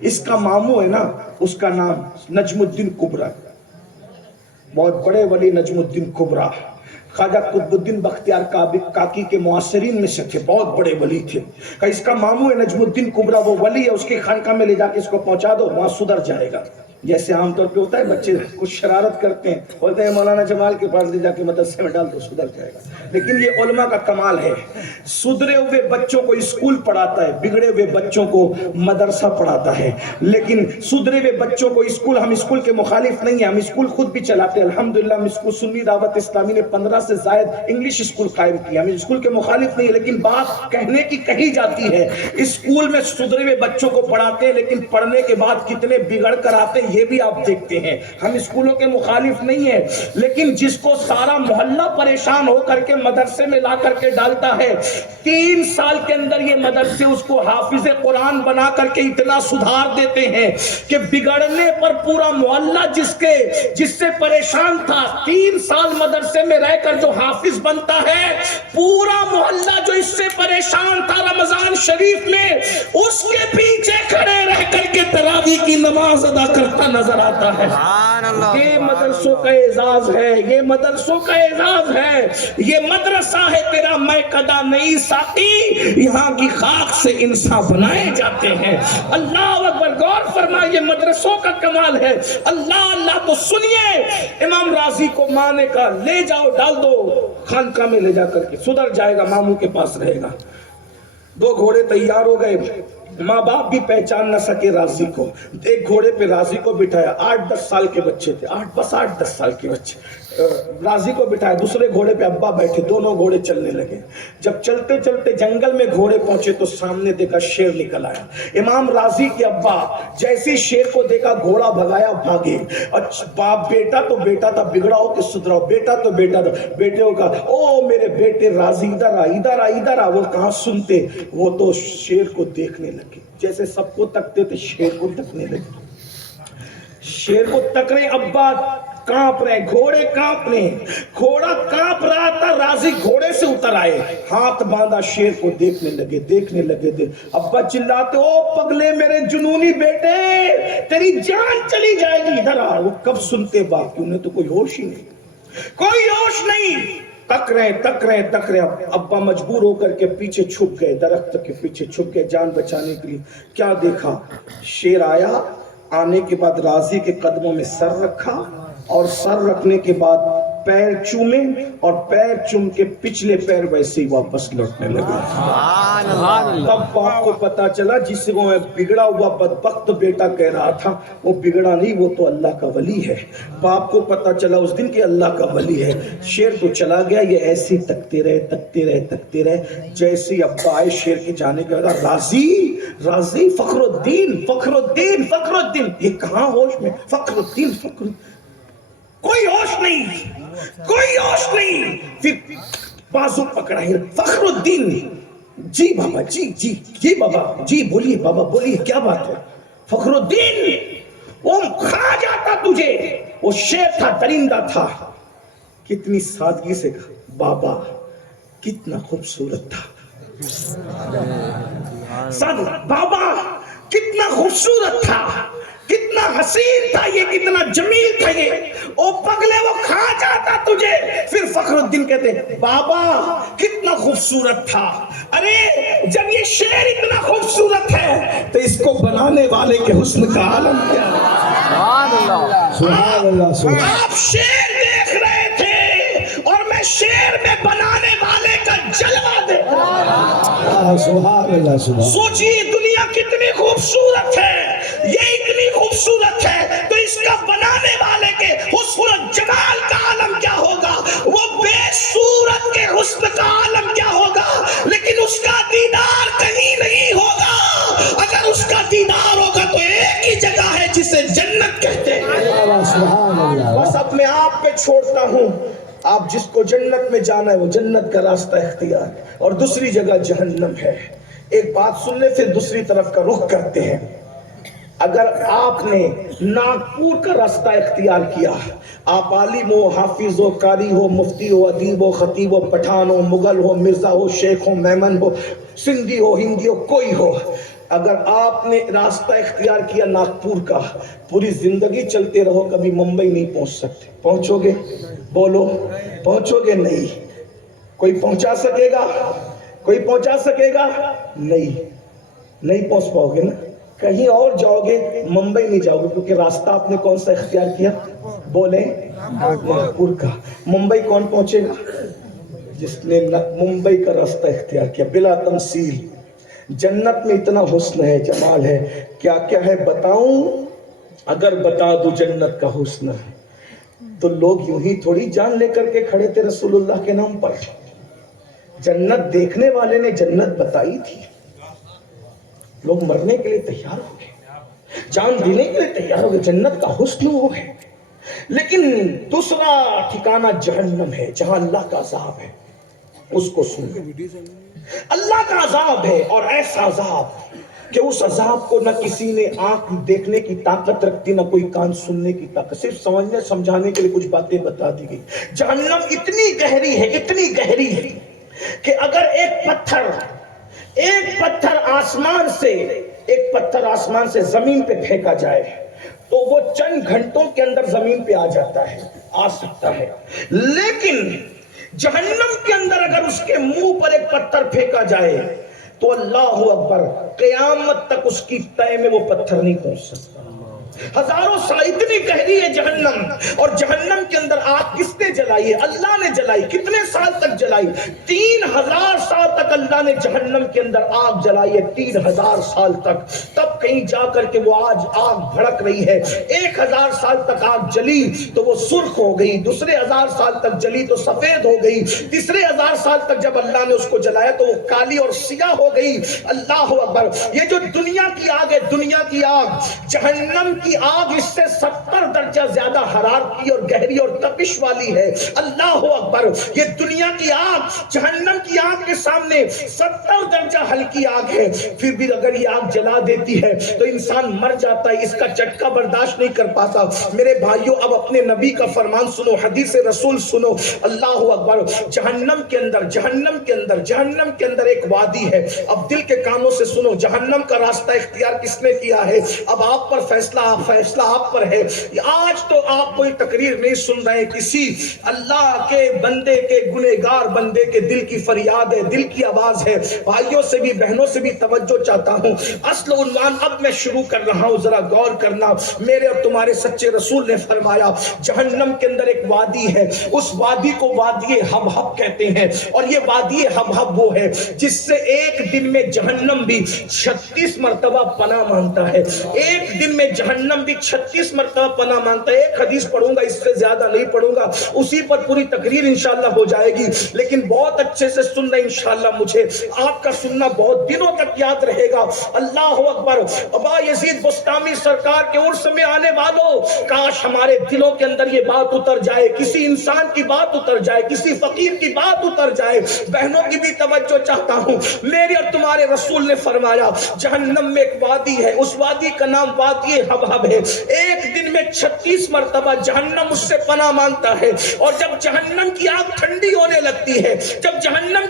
اس کا ماموں ہے نا، اس کا نام نجم الدین کبریٰ، بہت بڑے ولی نجم الدین کبریٰ، خواجہ قطب الدین بختیار کاکی کے معاصرین میں سے تھے، بہت بڑے ولی تھے۔ کہ اس کا ماموں ہے نجم الدین کبریٰ، وہ ولی ہے، اس کی خانقاہ میں لے جا کے اس کو پہنچا دو، وہاں سدھر جائے گا۔ جیسے عام طور پہ ہوتا ہے بچے کچھ شرارت کرتے ہیں، بولتے ہیں مولانا جمال کے پاس لے جا کے مدرسے میں ڈال دو، سدھر جائے گا۔ لیکن یہ علماء کا کمال ہے، سدھرے ہوئے بچوں کو اسکول پڑھاتا ہے، بگڑے ہوئے بچوں کو مدرسہ پڑھاتا ہے۔ لیکن سدھرے ہوئے بچوں کو اسکول، ہم اسکول کے مخالف نہیں ہیں، ہم اسکول خود بھی چلاتے ہیں الحمدللہ۔ ہم اسکول سنی دعوت اسلامی نے 15 سے زائد انگلش اسکول قائم کیا، ہم اسکول کے مخالف نہیں ہیں، لیکن بات کہنے کی کہی جاتی ہے۔ اسکول میں سدھرے ہوئے بچوں کو پڑھاتے ہیں، لیکن پڑھنے کے بعد کتنے بگڑ کر آتے ہیں یہ بھی آپ دیکھتے ہیں۔ ہم اسکولوں کے مخالف نہیں ہیں، لیکن جس کو سارا محلہ پریشان ہو کر کے مدرسے میں لا کر کے ڈالتا ہے، 3 سال کے اندر یہ مدرسے اس کو حافظ قرآن بنا کر کے اتنا سدھار دیتے ہیں کہ بگڑنے پر پورا محلہ جس سے پریشان تھا، 3 سال مدرسے میں رہ کر جو حافظ بنتا ہے، پورا محلہ جو اس سے پریشان تھا رمضان شریف میں اس کے پیچھے کھڑے رہ کر کے تراویح کی نماز ادا کرتا نظر آتا ہے۔ یہ مدرسوں کا اعزاز ہے، یہ مدرسوں کا اعزاز ہے، یہ مدرسہ ہے تیرا میں قدا نہیں ساقی، یہاں کی خاک سے انسان بنائے جاتے ہیں۔ اللہ اکبر، غور فرمائے، یہ مدرسوں کا کمال ہے۔ اللہ تو سنیے، امام راضی کو مانے کا لے جاؤ، ڈال دو خانقاہ میں لے جا کر کے، سدھر جائے گا، ماموں کے پاس رہے گا۔ 2 گھوڑے تیار ہو گئے، ماں باپ بھی پہچان نہ سکے راضی کو۔ ایک گھوڑے پہ راضی کو بٹھایا، 8-10 سال کے بچے تھے، 8-10 سال کے بچے، راضی کو بٹھایا، دوسرے گھوڑے پہ ابا بیٹھے، دونوں گھوڑے چلنے لگے۔ جب چلتے چلتے جنگل میں گھوڑے پہنچے تو سامنے دیکھا شیر نکل آیا۔ امام راضی کے ابا جیسے شیر کو دیکھا گھوڑا بھگایا، بھاگے۔ باپ بیٹا تو بیٹا تھا، بگڑا ہو کہ سدھراؤ، بیٹا تو بیٹا تھا، بیٹے کو کہا او میرے بیٹے راضی ادھر آ ادھر آ ادھر آ۔ وہ کہاں سنتے، وہ تو شیر کو دیکھنے لگے، جیسے سب کو تکتے تھے شیر کو تکنے لگے۔ شیر کو تک رہے، ابا کانپ رہے، گھوڑے کانپ رہے، گھوڑا کانپ رہا تھا، راضی گھوڑے سے اتر آئے، ہاتھ باندھا، شیر کو دیکھنے لگے۔ ابا چلاتے، او پگلے میرے جنونی بیٹے، تیری جان چلی جائے گی، ادھر آ۔ وہ کب سنتے باپ کی، انہیں تو کوئی ہوش ہی نہیں، کوئی ہوش نہیں۔ تک رہے، ابا مجبور ہو کر کے پیچھے چھپ گئے، درخت کے پیچھے چھپ گئے جان بچانے کے لیے۔ کیا دیکھا، شیر آیا، آنے کے بعد راضی کے قدموں میں سر رکھا، اور سر رکھنے کے بعد پیر چومے، اور پیر چوم کے پچھلے پیر ویسے ہی واپس لوٹنے لگے۔ تب باپ کو پتا چلا، جس کو میں بگڑا ہوا بدبخت بیٹا کہہ رہا تھا، وہ بگڑا نہیں، وہ تو اللہ کا ولی ہے۔ باپ کو پتا چلا اس دن کہ اللہ کا ولی ہے۔ شیر تو چلا گیا، یہ ایسے ہی تکتے رہے۔ جیسے ہی ابا آئے، شیر کے جانے کے بعد راضی فخر الدین، یہ کہاں ہوش میں، فخر الدین، کوئی ہوش نہیں۔ پھر بازو پکڑا ہے، فخر الدین، جی بابا، جی بابا، جی بولیے بابا، بولیے کیا بات ہے؟ فخر الدین، وہ کھا جاتا تجھے، وہ شیر تھا، درندہ تھا۔ کتنی سادگی سے کہا، بابا کتنا خوبصورت تھا، بابا کتنا خوبصورت تھا، کتنا حسین تھا یہ، کتنا جمیل تھا یہ، او پگلے وہ کھا جاتا تجھے۔ پھر فخر الدین کہتے ہیں، بابا کتنا خوبصورت تھا۔ ارے جب یہ شعر اتنا خوبصورت ہے تو اس کو بنانے والے کے حسن کا عالم کیا ہے؟ سبحان اللہ۔ آپ شعر دیکھ رہے تھے اور میں شعر میں بنانے والے کا جلوہ دیکھ رہا۔ سبحان اللہ۔ سوچیے دنیا کتنی خوبصورت ہے، یہ اتنی خوبصورت ہے تو اس کا بنانے والے کے حسن و جمال کا عالم کیا ہوگا، وہ بے صورت کے حسن کا عالم کیا ہوگا۔ لیکن اس کا دیدار کہیں نہیں ہوگا، اگر اس کا دیدار ہوگا تو ایک ہی جگہ ہے جسے جنت کہتے ہیں۔ بس اپنے آپ پہ چھوڑتا ہوں، آپ جس کو جنت میں جانا ہے وہ جنت کا راستہ اختیار، اور دوسری جگہ جہنم ہے۔ ایک بات سن لے، پھر دوسری طرف کا رخ کرتے ہیں۔ اگر آپ نے ناگپور کا راستہ اختیار کیا، آپ عالم ہو، حافظ ہو، قاری ہو، مفتی ہو، ادیب ہو، خطیب ہو، پٹھان ہو، مغل ہو، مرزا ہو، شیخ ہو، میمن ہو، سندھی ہو، ہندی ہو، کوئی ہو، اگر آپ نے راستہ اختیار کیا ناگپور کا، پوری زندگی چلتے رہو، کبھی ممبئی نہیں پہنچ سکتے۔ پہنچو گے؟ بولو، پہنچو گے؟ نہیں۔ کوئی پہنچا سکے گا؟ کوئی پہنچا سکے گا؟ نہیں پہنچ پاؤ گے نا۔ کہیں اور جاؤ گے، ممبئی نہیں جاؤ گے، کیونکہ راستہ آپ نے کون سا اختیار کیا؟ بولیں، ناگپور کا۔ ممبئی کون پہنچے گا؟ جس نے ممبئی کا راستہ اختیار کیا، بلا تمثیل۔ جنت میں اتنا حسن ہے، جمال ہے، کیا کیا ہے بتاؤں؟ اگر بتا دوں جنت کا حسن تو لوگ یوں ہی تھوڑی جان لے کر کے کھڑے تھے رسول اللہ کے نام پر۔ جنت دیکھنے والے نے جنت بتائی تھی، لوگ مرنے کے لیے تیار ہو گئے، جان دینے کے لیے تیار ہو گئے، جنت کا حسن وہ ہے۔ لیکن دوسرا ٹھکانہ جہنم ہے، جہاں اللہ کا عذاب ہے، اس کو سن۔ اللہ کا عذاب ہے، اور ایسا عذاب کہ اس عذاب کو نہ کسی نے آنکھ دیکھنے کی طاقت رکھتی، نہ کوئی کان سننے کی طاقت، صرف سمجھنے سمجھانے کے لیے کچھ باتیں بتا دی گئی۔ جہنم اتنی گہری ہے، اتنی گہری ہے کہ اگر ایک پتھر آسمان سے زمین پہ پھینکا جائے تو وہ چند گھنٹوں کے اندر زمین پہ آ سکتا ہے، لیکن جہنم کے اندر اگر اس کے منہ پر ایک پتھر پھینکا جائے تو اللہ اکبر، قیامت تک اس کی تہہ میں وہ پتھر نہیں پہنچ سکتا۔ ہزاروں سال، اتنی گہری ہے جہنم۔ اور جہنم کے اندر آگ کس نے جلائی ہے؟ اللہ نے جلائی۔ کتنے سال تک جلائی؟ 3000 سال تک اللہ نے جہنم کے اندر آگ جلائی ہے، 3000 سال تک۔ تب کہیں جا کر کے وہ آج آگ بھڑک رہی ہے۔ 1000 سال تک آگ جلی تو وہ سرخ ہو گئی، دوسرے 1000 سال تک جلی تو سفید ہو گئی، تیسرے 1000 سال تک جب اللہ نے اس کو جلایا تو وہ کالی اور سیاہ ہو گئی۔ اللہ اکبر، یہ جو دنیا کی آگ ہے، دنیا کی آگ، جہنم کی آگ اس سے 70 درجہ زیادہ حرارتی اور گہری اور تپش والی ہے۔ اللہ اکبر، یہ دنیا کی آگ جہنم کی آگ کے سامنے 70 درجہ ہلکی آگ ہے، پھر بھی اگر یہ آگ جلا دیتی ہے تو انسان مر جاتا ہے، اس کا جھٹکا برداشت نہیں کر پاتا۔ میرے بھائیوں، اب اپنے نبی کا فرمان سنو، حدیث رسول سنو۔ اللہ اکبر، جہنم کے اندر ایک وادی ہے۔ اب دل کے کانوں سے سنو، جہنم کا راستہ اختیار کس نے کیا ہے؟ اب آپ پر فیصلہ آپ پر ہے۔ آج تو آپ کوئی تقریر نہیں سن رہے، کسی اللہ کے بندے کے، گنہگار بندے کے دل کی فریاد ہے، دل کی آواز ہے۔ بھائیوں سے بھی، بہنوں سے بھی توجہ چاہتا ہوں۔ اصل عنوان اب میں شروع کر رہا ہوں، ذرا غور کرنا۔ میرے اور تمہارے سچے رسول نے فرمایا جہنم کے اندر ایک وادی ہے، اس وادی کو وادی حبحب کہتے ہیں، اور یہ وادی حبحب وہ ہے جس سے ایک دن میں جہنم بھی 36 مرتبہ پناہ مانگتا ہے۔ ایک دن میں جہنم بھی 36 مرتبہ پناہ مانگتا ہے۔ ایک حدیث پڑھوں گا، اس سے زیادہ نہیں پڑھوں گا، اسی پر پوری تقریر انشاءاللہ ہو جائے گی، لیکن بہت اچھے سے سننا انشاءاللہ، مجھے آپ کا سننا بہت دنوں تک یاد رہے گا۔ اللہ اکبر، ابا یزید بستامی سرکار کے عرس میں آنے والوں، کاش ہمارے دلوں کے اندر یہ بات اتر جائے، کسی انسان کی بات اتر جائے، کسی فقیر کی بات اتر جائے۔ بہنوں کی بھی توجہ چاہتا ہوں۔ میرے اور تمہارے رسول نے فرمایا جہنم میں ایک وادی ہے، اس وادی کا نام وادی حبحب ہے۔ ایک دن میں 36 مرتبہ جہنم اس سے پناہ مانگتا ہے، اور جب جہنم کی آگ ٹھنڈی ہونے لگتی ہے، تو جہنم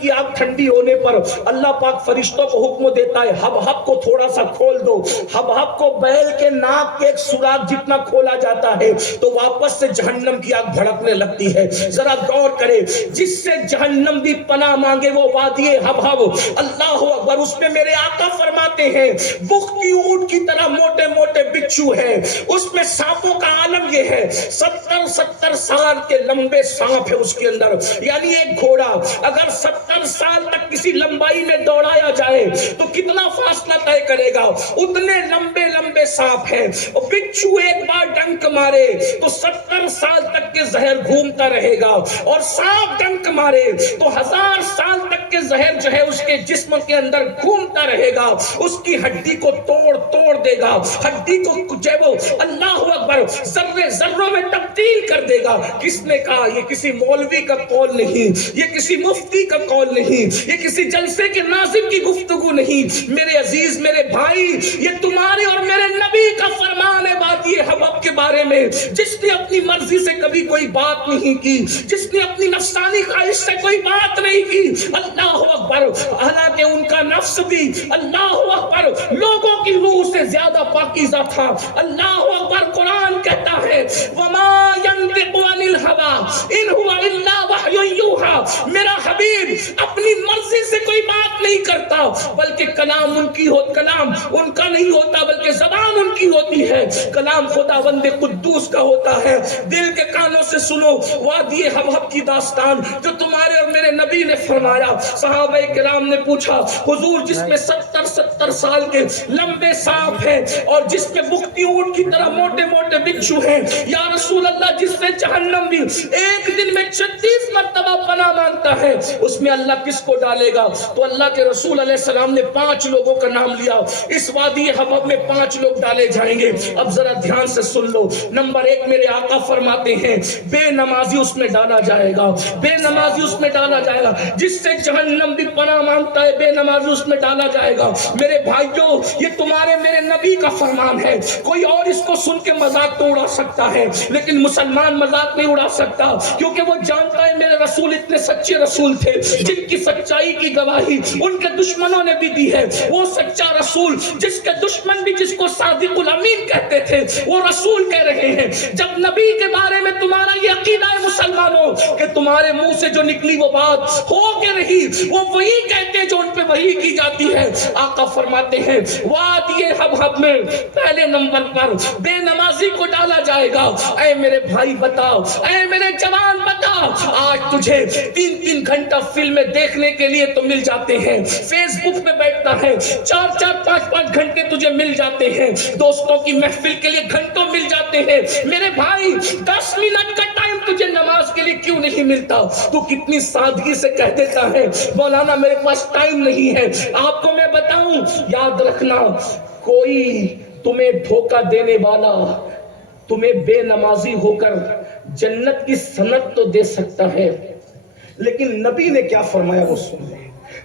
کی آگ ٹھنڈی ہونے پر اللہ پاک فرشتوں کو حکم دیتا ہے حبحب کو تھوڑا سا کھول دو۔ حبحب کو بیل کے ناک کے ایک سوراخ جتنا کھولا جاتا ہے تو واپس سے جہنم کی آگ بھڑکنے لگتی ہے۔ ذرا غور کرے، جس سے جہنم بھی پناہ مانگے وہ وادی حبحب۔ اللہ اکبر، اس میں میرے آقا فرماتے ہیں بختی اونٹ کی طرح موٹے موٹے بچھو ہیں، اس میں سانپوں کا عالم یہ ہے، 70 سال کے لمبے سانپ ہے اس کے اندر۔ یعنی ایک گھوڑا اگر 70 سال تک کسی لمبائی میں دوڑایا جائے تو کتنا فاصلہ طے کرے گا؟ اتنے لمبے لمبے سانپ ہیں۔ بچھو ایک بار ڈنک مارے تو 70 سال تک کے زہر گھومتا رہے گا، اور سانپ ڈنک مارے تو 1000 سال تک کے زہر جو ہے اس کے جسم کے اندر گھومتا رہے گا، اس کی ہڈی کو توڑ دے گا، ہڈی کو جو ہے وہ اللہ اکبر ذرے ذروں میں تبدیل کر دے گا۔ کس نے کہا؟ یہ کسی مولوی کا قول نہیں، یہ کسی مفتی کا قول نہیں، یہ کسی جلسے کے ناظم کی گفتگو نہیں، میرے عزیز، میرے بھائی، یہ تمہارے اور میرے نبی کا فرمان نے وادی حبب کے بارے میں جس نے اپنی مرضی سے کبھی کوئی بات نہیں کی, جس نے اپنی نفسانی خواہش سے کوئی بات نہیں کی, اللہ اکبر, حالانکہ ان کا نفس بھی اللہ اکبر لوگوں کی روح سے زیادہ پاکیزہ تھا. اللہ اکبر, قرآن کہتا ہے وما ينطق عن الهوى ان هو الا وحی یوحى, میرا حبیب اپنی مرضی سے کوئی بات نہیں کرتا بلکہ کلام ان کی کلام ان کا نہیں ہوتا بلکہ زبان ان کی ہوتی ہے. کلام خداوند قدوس کا ہوتا ہے. دل کے کانوں سے سنو وادی حبب کی داستان جو تمہارے اور میرے نبی نے فرمایا. صحابہ کرام نے پوچھا حضور جس میں 70 سال کے لمبے سانپ ہیں اور جس میں بکتی اونٹ کی طرح موٹے موٹے بچھو ہیں, یا رسول اللہ جس سے جہنم بھی ایک دن میں 36 مرتبہ پناہ مانگتا ہے, اس میں اللہ کس کو ڈالے گا؟ تو اللہ کے رسول علیہ السلام نے 5 لوگوں کا نام لیا. اس وادی حبب میں 5 لوگ ڈالے جائیں گے. اب ذرا دھیان سے سن لو. نمبر 1 میرے آقا فرماتے ہیں بے نمازی اس میں ڈالا جائے گا, بے نمازی اس میں ڈالا جائے گا. جس سے جہنم بھی پناہ مانگتا ہے بے نمازی اس میں ڈالا جائے گا. میرے بھائیوں یہ تمہارے میرے نبی کا فرمان ہے. کوئی اور اس کو سن کے مذاق تو اڑا سکتا ہے لیکن مسلمان مذاق نہیں اڑا سکتا, کیونکہ وہ جانتا ہے میرے رسول اتنے سچے رسول تھے جن کی سچائی کی گواہی ان کے دشمنوں نے بھی دی ہے. وہ سچا رسول جس کے دشمن بھی جس کو صادق الامین کہتے تھے وہ رسول کہہ رہے ہیں. جب نبی کے بارے میں تمہارا یہ عقیدہ ہے مسلمانوں کہ تمہارے منہ سے جو نکلی وہ بات ہو کے رہی وہ وہی کہتے ہیں جو ان پہ وحی کی جاتی ہے. آقا فرماتے ہیں وادی حبب میں پہلے نمبر پر بے نمازی کو ڈالا جائے گا. اے میرے بھائی بتاؤ, اے میرے جوان بتاؤ, آج تجھے 3 گھنٹہ فلمیں دیکھنے کے لیے تو مل جاتے ہیں, فیس بک پہ بیٹھتا ہے 4 5 گھنٹے تجھے مل جاتے ہیں, دوستوں کی محفل کے لیے گھنٹوں مل جاتے ہیں. میرے بھائی 10 منٹ کا ٹائم تجھے نماز کے لیے کیوں نہیں ملتا؟ تو کتنی سادگی سے کہہ دیتا ہے مولانا میرے پاس ٹائم نہیں ہے. آپ کو میں بتاؤں, یاد رکھنا کوئی تمہیں دھوکہ دینے والا تمہیں بے نمازی ہو کر جنت کی سند تو دے سکتا ہے, لیکن نبی نے کیا فرمایا وہ سن لیں.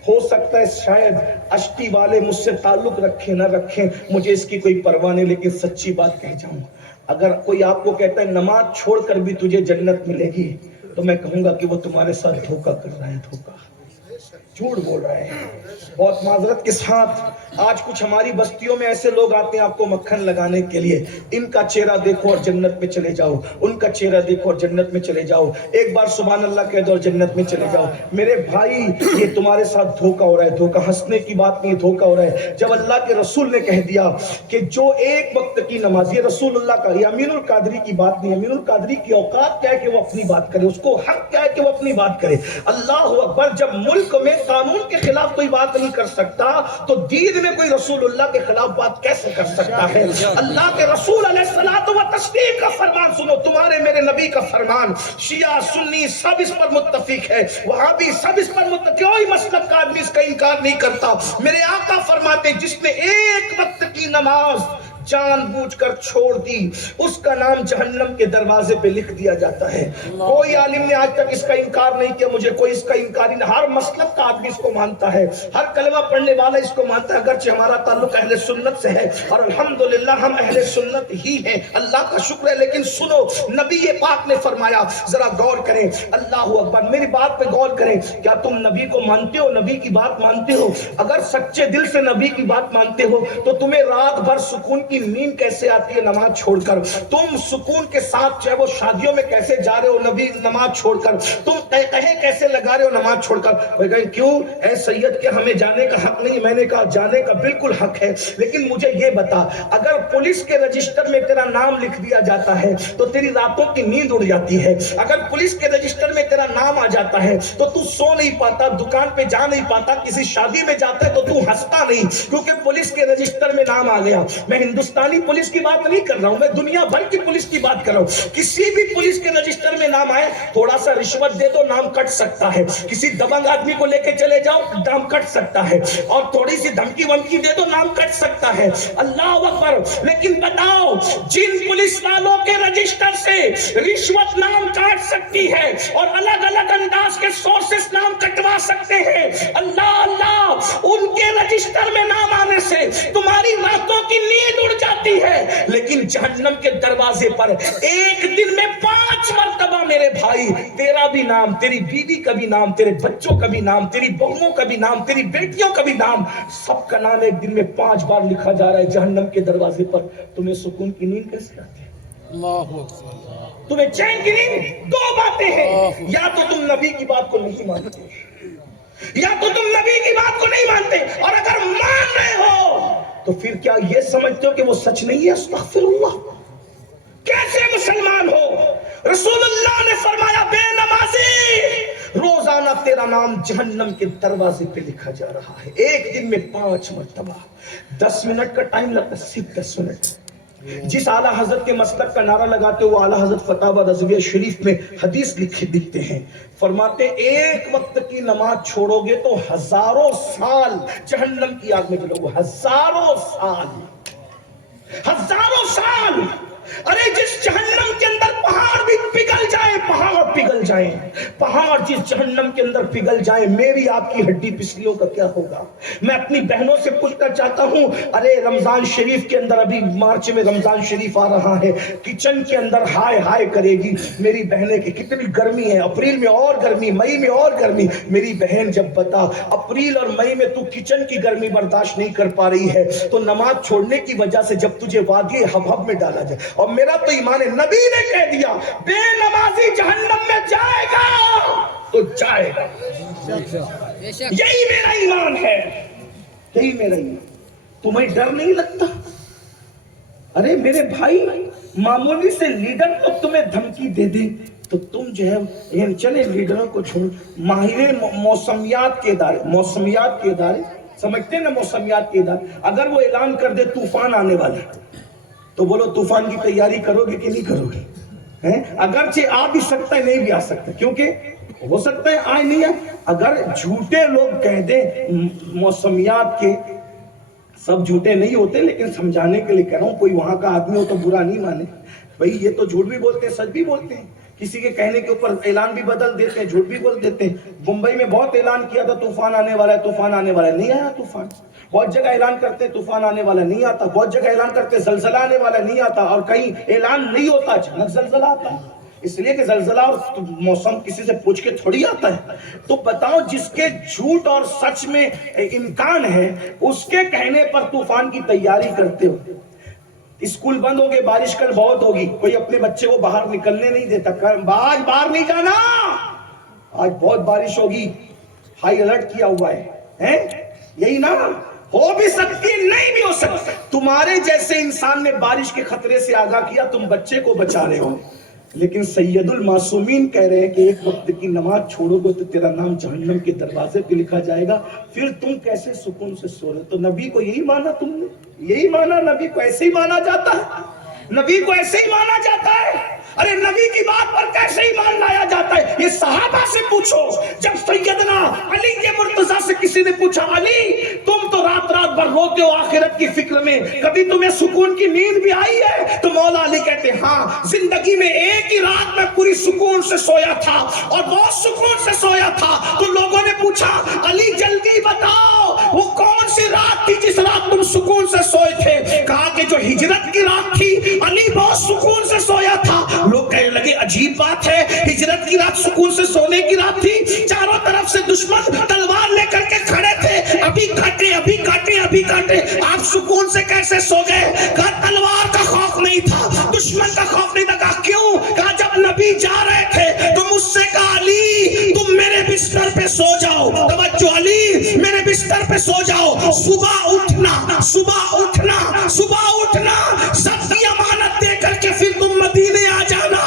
ہو سکتا ہے شاید اشٹی والے مجھ سے تعلق رکھیں نہ رکھیں, مجھے اس کی کوئی پرواہ نہیں, لیکن سچی بات کہہ جاؤں. اگر کوئی آپ کو کہتا ہے نماز چھوڑ کر بھی تجھے جنت ملے گی تو میں کہوں گا کہ وہ تمہارے ساتھ دھوکہ کر رہا ہے, دھوکہ جھوٹ بول رہے ہیں. بہت معذرت کے ساتھ آج کچھ ہماری بستیوں میں ایسے لوگ آتے ہیں آپ کو مکھن لگانے کے لیے. ان کا چہرہ دیکھو اور جنت میں چلے جاؤ, ان کا چہرہ دیکھو اور جنت میں چلے جاؤ, ایک بار سبحان اللہ کہہ دو اور جنت میں چلے جاؤ. میرے بھائی یہ تمہارے ساتھ دھوکہ ہو رہا ہے, دھوکہ ہنسنے کی بات نہیں, دھوکہ ہو رہا ہے. جب اللہ کے رسول نے کہہ دیا کہ جو ایک وقت کی نماز, یہ رسول اللہ کا, یہ امین القادری کی بات نہیں. امین القادری کی اوقات کیا ہے کہ وہ اپنی بات کرے, اس کو حق کیا ہے کہ وہ اپنی بات کرے. اللہ اکبر. جب ملک میں قانون کے خلاف کوئی بات نہیں کر سکتا تو دین میں کوئی رسول اللہ کے خلاف بات کیسے کر سکتا ہے؟ اللہ کے رسول علیہ الصلوۃ والتسلیم کا فرمان سنو, تمہارے میرے نبی کا فرمان. شیعہ سنی سب اس پر متفق ہے, وہابی سب اس پر متفق, کوئی مسلک کا آدمی اس کا انکار نہیں کرتا. میرے آقا فرماتے جس نے ایک وقت کی نماز جان بوجھ کر چھوڑ دی اس کا نام جہنم کے دروازے پہ لکھ دیا جاتا ہے. کوئی عالم نے آج تک اس کا انکار نہیں کیا, مجھے کوئی اس کا انکار نہیں. ہر مسلک کا آدمی اس کو مانتا ہے, ہر کلمہ پڑھنے والا اس کو مانتا ہے, اگرچہ ہمارا تعلق اہل سنت سے ہے اور الحمدللہ ہم اہل سنت ہی ہیں, اللہ کا شکر ہے. لیکن سنو نبی پاک نے فرمایا, ذرا غور کریں, اللہ اکبر, میری بات پہ غور کریں. کیا تم نبی کو مانتے ہو, نبی کی بات مانتے ہو؟ اگر سچے دل سے نبی کی بات مانتے ہو تو تمہیں رات بھر سکون کی نیند کیسے آتی ہے نماز چھوڑ کر؟ تم سکون کے ساتھ چاہے وہ شادیوں میں کیسے جا رہے ہو نبی نماز چھوڑ کر؟ تم کہیں کیسے لگا رہے ہو نماز چھوڑ کر؟ کوئی کہیں کیوں اے سید کہ ہمیں جانے کا حق نہیں. میں نے کہا جانے کا بالکل حق ہے, لیکن مجھے یہ بتا, اگر پولیس کے رجسٹر میں تیرا نام لکھ دیا جاتا ہے تو تیری راتوں کی نیند اڑ جاتی ہے. اگر پولیس کے رجسٹر میں تیرا نام آ جاتا ہے تو تو سو نہیں پاتا, دکان پہ جا نہیں پاتا, کسی شادی میں جاتا ہے تو تو ہنستا نہیں کیونکہ پولیس کے رجسٹر میں نام آ گیا. میں ہندوستانی پولیس کی بات نہیں کر رہا ہوں, میں دنیا بھر کی پولیس کی بات کر رہا ہوں. کسی بھی پولیس کے رجسٹر میں نام آئے, تھوڑا سا رشوت دے دو نام کٹ سکتا ہے, کسی دبنگ آدمی کو لے کے چلے جاؤ نام کٹ سکتا ہے, اور تھوڑی سی دھمکی ومکی دے دو نام کٹ سکتا ہے. اللہ اکبر. لیکن بتاؤ جن پولیس والوں کے رجسٹر سے رشوت نام کاٹ سکتی ہے اور الگ الگ انداز کے سورسز نام کٹوا سکتے ہیں, اللہ اللہ, ان کے رجسٹر میں نام آنے سے تمہاری راتوں کی نیند اڑ جاتی ہے. لیکن جہنم کے دروازے پر ایک دن میں 5 مرتبہ میرے بھائی تیرا بھی نام، تیری بیوی کا بھی نام، تیرے بچوں کا بھی نام، تیری بہنوں کا بھی نام، تیری بیٹیوں کا بھی نام، سب کا نام ایک دن میں 5 بار لکھا جا رہا ہے جہنم کے دروازے پر. تمہیں سکون کی نیند کیسے آتی ہے؟ تمہیں چین کی نیند؟ 2 باتیں ہیں، یا تو تم نبی کی بات کو نہیں مانتے، یا تو تم نبی کی بات کو نہیں مانتے، اور اگر مان رہے ہو تو پھر کیا یہ سمجھتے ہو کہ وہ سچ نہیں ہے؟ استغفر اللہ. کیسے مسلمان ہو؟ رسول اللہ نے فرمایا بے نمازی روزانہ تیرا نام جہنم کے دروازے پہ لکھا جا رہا ہے، ایک دن میں 5 مرتبہ. 10 منٹ کا ٹائم لگتا ہے، صرف 10 منٹ. جس اعلیٰ حضرت کے مسلک کا نعرہ لگاتے وہ اعلیٰ حضرت فتاوی رضویہ شریف میں حدیث لکھتے ہیں، فرماتے ایک وقت کی نماز چھوڑو گے تو 1000 سال جہنم کی آگ میں جلو گے. 1000 سال، 1000 سال. ارے جس جہنم کے اندر پہاڑ بھی پگھل جائیں، پہاڑ پگھل جائیں، پہاڑ جس جہنم کے اندر پگھل جائیں، میری آپ کی ہڈی پسلیوں کا کیا ہوگا؟ میں اپنی بہنوں سے پوچھنا چاہتا ہوں، ارے رمضان شریف کے اندر، ابھی مارچ میں رمضان شریف آ رہا ہے، کچن کے اندر ہائے ہائے کرے گی میری بہنیں کہ کتنی گرمی ہے، اپریل میں اور گرمی، مئی میں اور گرمی. میری بہن جب بتا اپریل اور مئی میں تو کچن کی گرمی برداشت نہیں کر پا رہی ہے تو نماز چھوڑنے کی وجہ سے جب تجھے وادی حبہب میں ڈالا جائے. اور میرا تو ایمان ہے، نبی نے کہہ دیا بے نمازی جہنم میں جائے گا تو جائے گا. یہی میرا ایمان ہے، یہی میرا ایمان. تمہیں ڈر نہیں لگتا؟ ارے میرے بھائی، معمولی سے لیڈر تو تمہیں دھمکی دے دے تو تم جو ہے چلے لیڈروں کو چھوڑ. ماہر موسمیات کے ادارے سمجھتے ہیں نا، موسمیات کے ادارے اگر وہ اعلان کر دے طوفان آنے والا ہے تو بولو طوفان کی تیاری کرو گے کہ نہیں کرو گے؟ اگرچہ آ بھی سکتا ہے، نہیں بھی آ سکتا، کیونکہ ہو سکتا ہے آئے نہیں ہے. اگر جھوٹے لوگ کہہ دیں، موسمیات کے سب جھوٹے نہیں ہوتے لیکن سمجھانے کے لیے کہہ رہا ہوں، کوئی وہاں کا آدمی ہو تو برا نہیں مانے بھئی، یہ تو جھوٹ بھی بولتے ہیں سچ بھی بولتے ہیں، کسی کے کہنے کے اوپر اعلان بھی بدل دیتے ہیں، جھوٹ بھی بول دیتے ہیں. ممبئی میں بہت اعلان کیا تھا طوفان آنے والا ہے، طوفان آنے والا ہے، نہیں آیا طوفان. بہت جگہ اعلان کرتے طوفان آنے والا نہیں آتا، بہت جگہ اعلان کرتے زلزلہ آنے والا نہیں آتا، اور کہیں اعلان نہیں ہوتا اچانک زلزلہ آتا ہے. اس لیے کہ زلزلہ اور موسم کسی سے پوچھ کے تھوڑی آتا ہے. تو بتاؤ جس کے جھوٹ اور سچ میں امکان ہے اس کے کہنے پر طوفان کی تیاری کرتے ہو. اسکول بند ہو گئے، بارش کل بہت ہوگی، کوئی اپنے بچے کو باہر نکلنے نہیں دیتا، آج باہر نہیں جانا، آج بہت بارش ہوگی، ہائی الرٹ کیا ہوا ہے. یہی نا، ہو بھی سکتی ہے نہیں بھی ہو سکتی. تمہارے جیسے انسان نے بارش کے خطرے سے آگاہ کیا، تم بچے کو بچا رہے ہو. لیکن سید المعصومین کہہ رہے ہیں کہ ایک وقت کی نماز چھوڑو گے تو تیرا نام جہنم کے دروازے پہ لکھا جائے گا. پھر تم کیسے سکون سے سو رہے؟ تو نبی کو یہی مانا تم نے؟ یہی مانا؟ نبی کو ایسے ہی مانا جاتا ہے؟ نبی کو ایسے ہی مانا جاتا ہے؟ ارے نبی کی بات پر کیسے ایمان لایا جاتا ہے؟ یہ صحابہ سے پوچھو. جب سیدنا علی کے مرتضیٰ سے کسی نے پوچھا، علی تم تو رات رات بھر روتے ہو آخرت کی فکر میں، کبھی تمہیں سکون کی نیند بھی آئی ہے؟ تو مولا علی کہتے ہیں ہاں، زندگی میں ایک ہی رات میں پوری سکون سے سویا تھا اور بہت سکون سے سویا تھا. تو لوگوں نے پوچھا علی جلدی بتاؤ وہ کون سی رات تھی جس رات تم سکون سے سوئے تھے؟ کہا کہ جو ہجرت کی رات تھی. علی بہت سکون سے سویا تھا. لوگ کہنے لگے عجیب بات ہے، ہجرت کی رات سکون سے سونے کی رات تھی، چاروں طرف سے دشمن تلوار لے کر کے کھڑے تھے، ابھی کاٹے ابھی کاٹے ابھی کاٹے، آپ سکون سے کیسے سو گئے؟ کہا تلوار کا خوف نہیں تھا، دشمن کا خوف نہیں تھا. کہا کیوں؟ کہا جب نبی جا رہے تھے تو مجھ سے کہا علی تم میرے بستر پہ سو جاؤ، توجہ علی میرے بستر پہ سو جاؤ، صبح اٹھنا صبح اٹھنا صبح اٹھنا، سب کی امانت دے کر کے پھر تم مدینے آ جانا.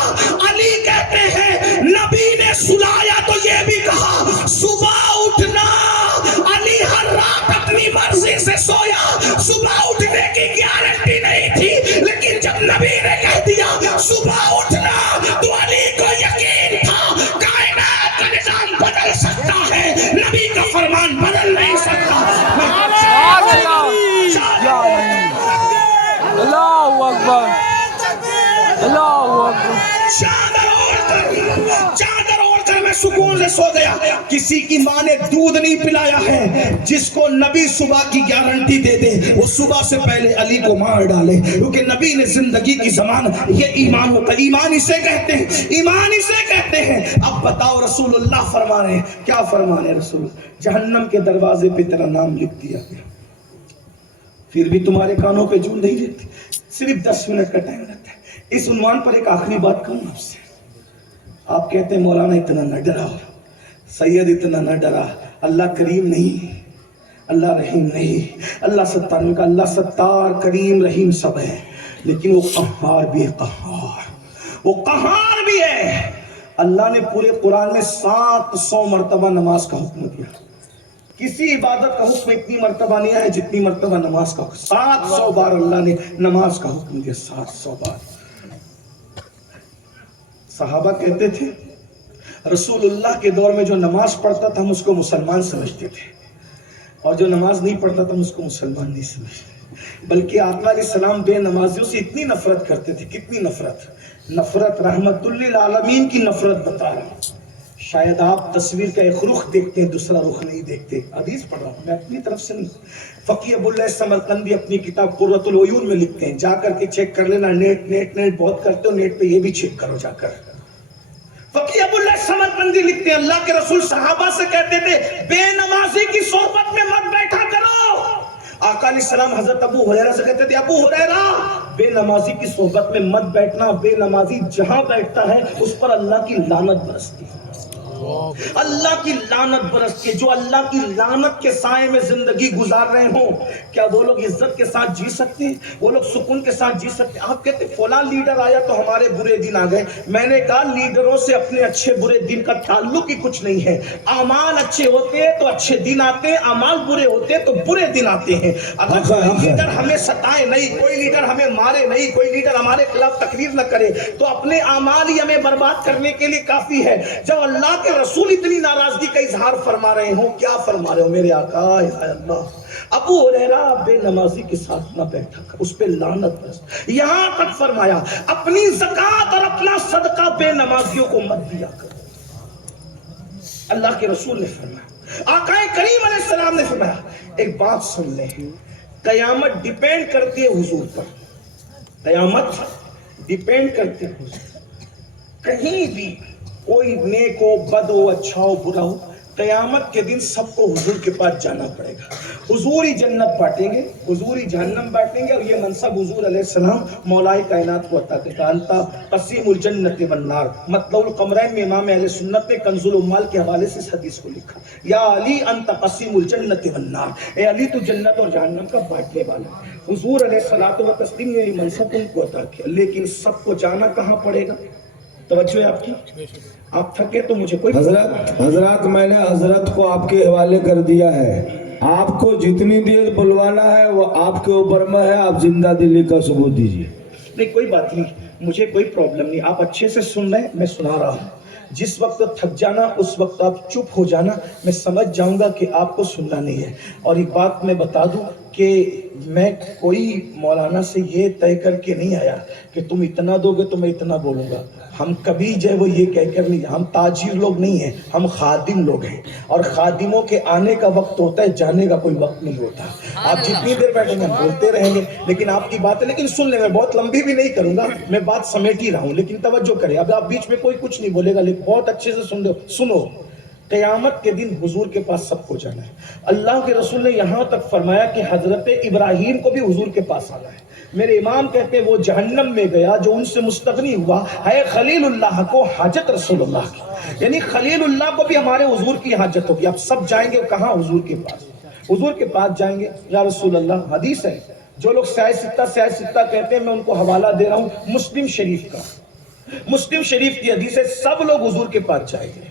علی کہتے ہیں نبی نے سلایا تو یہ بھی کہا صبح اٹھنا. علی ہر رات اپنی مرضی سے سویا، صبح اٹھنے کی گارنٹی نہیں تھی، لیکن جب نبی نے کہہ دیا صبح اٹھنا تو علی کو یقین تھا کائنات کا نظام بدل سکتا ہے، نبی کا فرمان بدل نہیں سکتا. اللہ اکبر، اللہ اکبر. چادر اوڑھ کر میں سکون سے سو گیا. کسی کی ماں نے دودھ نہیں پلایا ہے، جس کو نبی صبح کی گارنٹی دے دے وہ صبح سے پہلے علی کو مار ڈالے، کیونکہ نبی نے زندگی کی زمان. یہ ایمان ہوتا ہے، ایمان اسے کہتے ہیں، ایمان اسے کہتے ہیں. اب بتاؤ رسول اللہ فرما رہے ہیں، کیا فرما رہے ہیں رسول؟ جہنم کے دروازے پہ تیرا نام لکھ دیا گیا، پھر بھی تمہارے کانوں پہ جون نہیں دیتے. صرف 10 منٹ کا ٹائم رہتا ہے. اس عنوان پر ایک آخری بات کہوں آپ سے. آپ کہتے ہیں مولانا اتنا نہ ڈرا، سید اتنا نہ ڈرا. اللہ کریم نہیں، اللہ رحیم نہیں. اللہ ستار کا اللہ ستار کریم رحیم سب ہے، لیکن وہ قہار بھی ہے. قہار، وہ قہار بھی ہے. اللہ نے پورے قرآن میں 700 مرتبہ نماز کا حکم دیا. کسی عبادت کا حکم اتنی مرتبہ نہیں ہے جتنی مرتبہ نماز کا حکم. 700 بار اللہ نے نماز کا حکم دیا. 700 بار. صحابہ کہتے تھے رسول اللہ کے دور میں جو نماز پڑھتا تھا ہم اس کو مسلمان سمجھتے تھے، اور جو نماز نہیں پڑھتا تھا ہم اس کو مسلمان نہیں سمجھتے. بلکہ آقا علیہ السلام بے نمازیوں سے اتنی نفرت کرتے تھے. کتنی نفرت؟ نفرت رحمت للعالمین کی نفرت بتا رہا ہوں. شاید آپ تصویر کا ایک رخ دیکھتے ہیں، دوسرا رخ نہیں دیکھتے. حدیث پڑھ رہا ہوں میں اپنی طرف سے نہیں. فقی ابو اللہ سمرقندی اپنی کتاب قرۃ العیون میں لکھتے ہیں، جا کر کے چیک کر لینا. نیٹ بہت کرتے ہو، نیٹ پہ یہ بھی چیک کرو جا کر. فقی ابو اللہ سمرقندی لکھتے ہیں اللہ کے رسول صحابہ سے کہتے تھے بے نمازی کی صحبت میں مت بیٹھا کرو. آقا علیہ السلام حضرت ابو ہریرہ سے کہتے تھے ابو ہریرہ بے نمازی کی صحبت میں مت بیٹھنا، بے نمازی جہاں بیٹھتا ہے اس پر اللہ کی لعنت برستی ہے. اللہ کی لعنت برستی ہے. جو اللہ کی لعنت کے سائے میں زندگی گزار رہے ہوں، کیا وہ لوگ عزت کے ساتھ جی سکتے ہیں؟ وہ لوگ سکون کے ساتھ جی سکتے ہیں؟ آپ کہتے ہیں فلاں لیڈر آیا تو ہمارے برے دن آ گئے. میں نے کہا لیڈروں سے اپنے اچھے برے دن کا تعلق ہی کچھ نہیں ہے. اعمال اچھے ہوتے ہیں تو اچھے دن آتے ہیں، اعمال برے ہوتے ہیں تو برے دن آتے ہیں. اگر کوئی لیڈر ہمیں ستائے نہیں، کوئی لیڈر ہمیں مارے نہیں، کوئی لیڈر ہمارے خلاف تقریر نہ کرے تو اپنے اعمال ہی ہمیں برباد کرنے کے لیے کافی ہے. جب اللہ کے رسول اتنی ناراضگی کا اظہار فرما رہے ہوں، کیا فرما رہے ہو میرے آقا؟ یا اللہ ابو ہریرہ بے نمازی کے ساتھ نہ بیٹھا کر، اس پہ لعنت برس. یہاں تک فرمایا اپنی زکات اور اپنا صدقہ بے نمازیوں کو مت دیا کر. اللہ کے رسول نے فرمایا، آقا کریم علیہ السلام نے فرمایا. ایک بات سن لیں، قیامت ڈیپینڈ کرتی ہے حضور پر. قیامت ڈیپینڈ کرتی ہے حضور. کہیں بھی کوئی نیک ہو، بد ہو، اچھا ہو، برا ہو، قیامت کے دن سب کو حضور کے پاس جانا پڑے گا. حضور ہی جنت بانٹیں گے، حضور ہی جہنم بانٹیں گے. اور یہ منصب حضور علیہ السلام مولائے کائنات کو عطا کرتا. انتا قسیم الجنت والنار. مطلب القمرین میں امام اہل سنت نے کنز العمال کے حوالے سے اس حدیث کو لکھا. یا علی انت قسیم الجنت والنار، اے علی تو جنت اور جہنم کا بانٹنے والا. حضور علیہ الصلوۃ والتسلیم نے یہ منصب ان کو عطا کیا. لیکن سب کو جانا کہاں پڑے گا؟ توجہ ہے آپ کی؟ آپ تھکے تو مجھے کوئی حضرات میں نے حضرت کو آپ کے حوالے کر دیا ہے. آپ کو جتنی دیر بلوانا ہے وہ آپ کے اوپر میں ہے. آپ زندہ دلی کا ثبوت دیجیے. نہیں کوئی بات نہیں، مجھے کوئی پرابلم نہیں. آپ اچھے سے سن رہے ہیں، میں سنا رہا ہوں. جس وقت تھک جانا اس وقت آپ چپ ہو جانا، میں سمجھ جاؤں گا کہ آپ کو سننا نہیں ہے. اور ایک بات میں بتا دوں کہ میں کوئی مولانا سے یہ طے کر کے نہیں آیا کہ تم اتنا دو گے تو میں اتنا بولوں گا. ہم کبھی جو ہے وہ یہ کہہ کر نہیں، ہم تاجر لوگ نہیں ہیں، ہم خادم لوگ ہیں. اور خادموں کے آنے کا وقت ہوتا ہے، جانے کا کوئی وقت نہیں ہوتا. آپ جتنی دیر بیٹھیں گے ہم بولتے رہیں گے، لیکن آپ کی بات ہے. لیکن سن لیں، میں بہت لمبی بھی نہیں کروں گا، میں بات سمیٹ ہی رہا ہوں. لیکن توجہ کریں، اب آپ بیچ میں کوئی کچھ نہیں بولے گا، لیکن بہت اچھے سے سنو. قیامت کے دن حضور کے پاس سب کو جانا ہے. اللہ کے رسول نے یہاں تک فرمایا کہ حضرت ابراہیم کو بھی حضور کے پاس آنا ہے. میرے امام کہتے ہیں وہ جہنم میں گیا جو ان سے مستغنی ہوا ہے خلیل اللہ کو حاجت رسول اللہ کی. یعنی خلیل اللہ کو بھی ہمارے حضور کی حاجت ہوگی. اب سب جائیں گے کہاں؟ حضور کے پاس. حضور کے پاس جائیں گے. یا رسول اللہ، حدیث ہے، جو لوگ سیاہ ستہ کہتے ہیں میں ان کو حوالہ دے رہا ہوں مسلم شریف کا. مسلم شریف کی حدیث ہے، سب لوگ حضور کے پاس جائیں گے.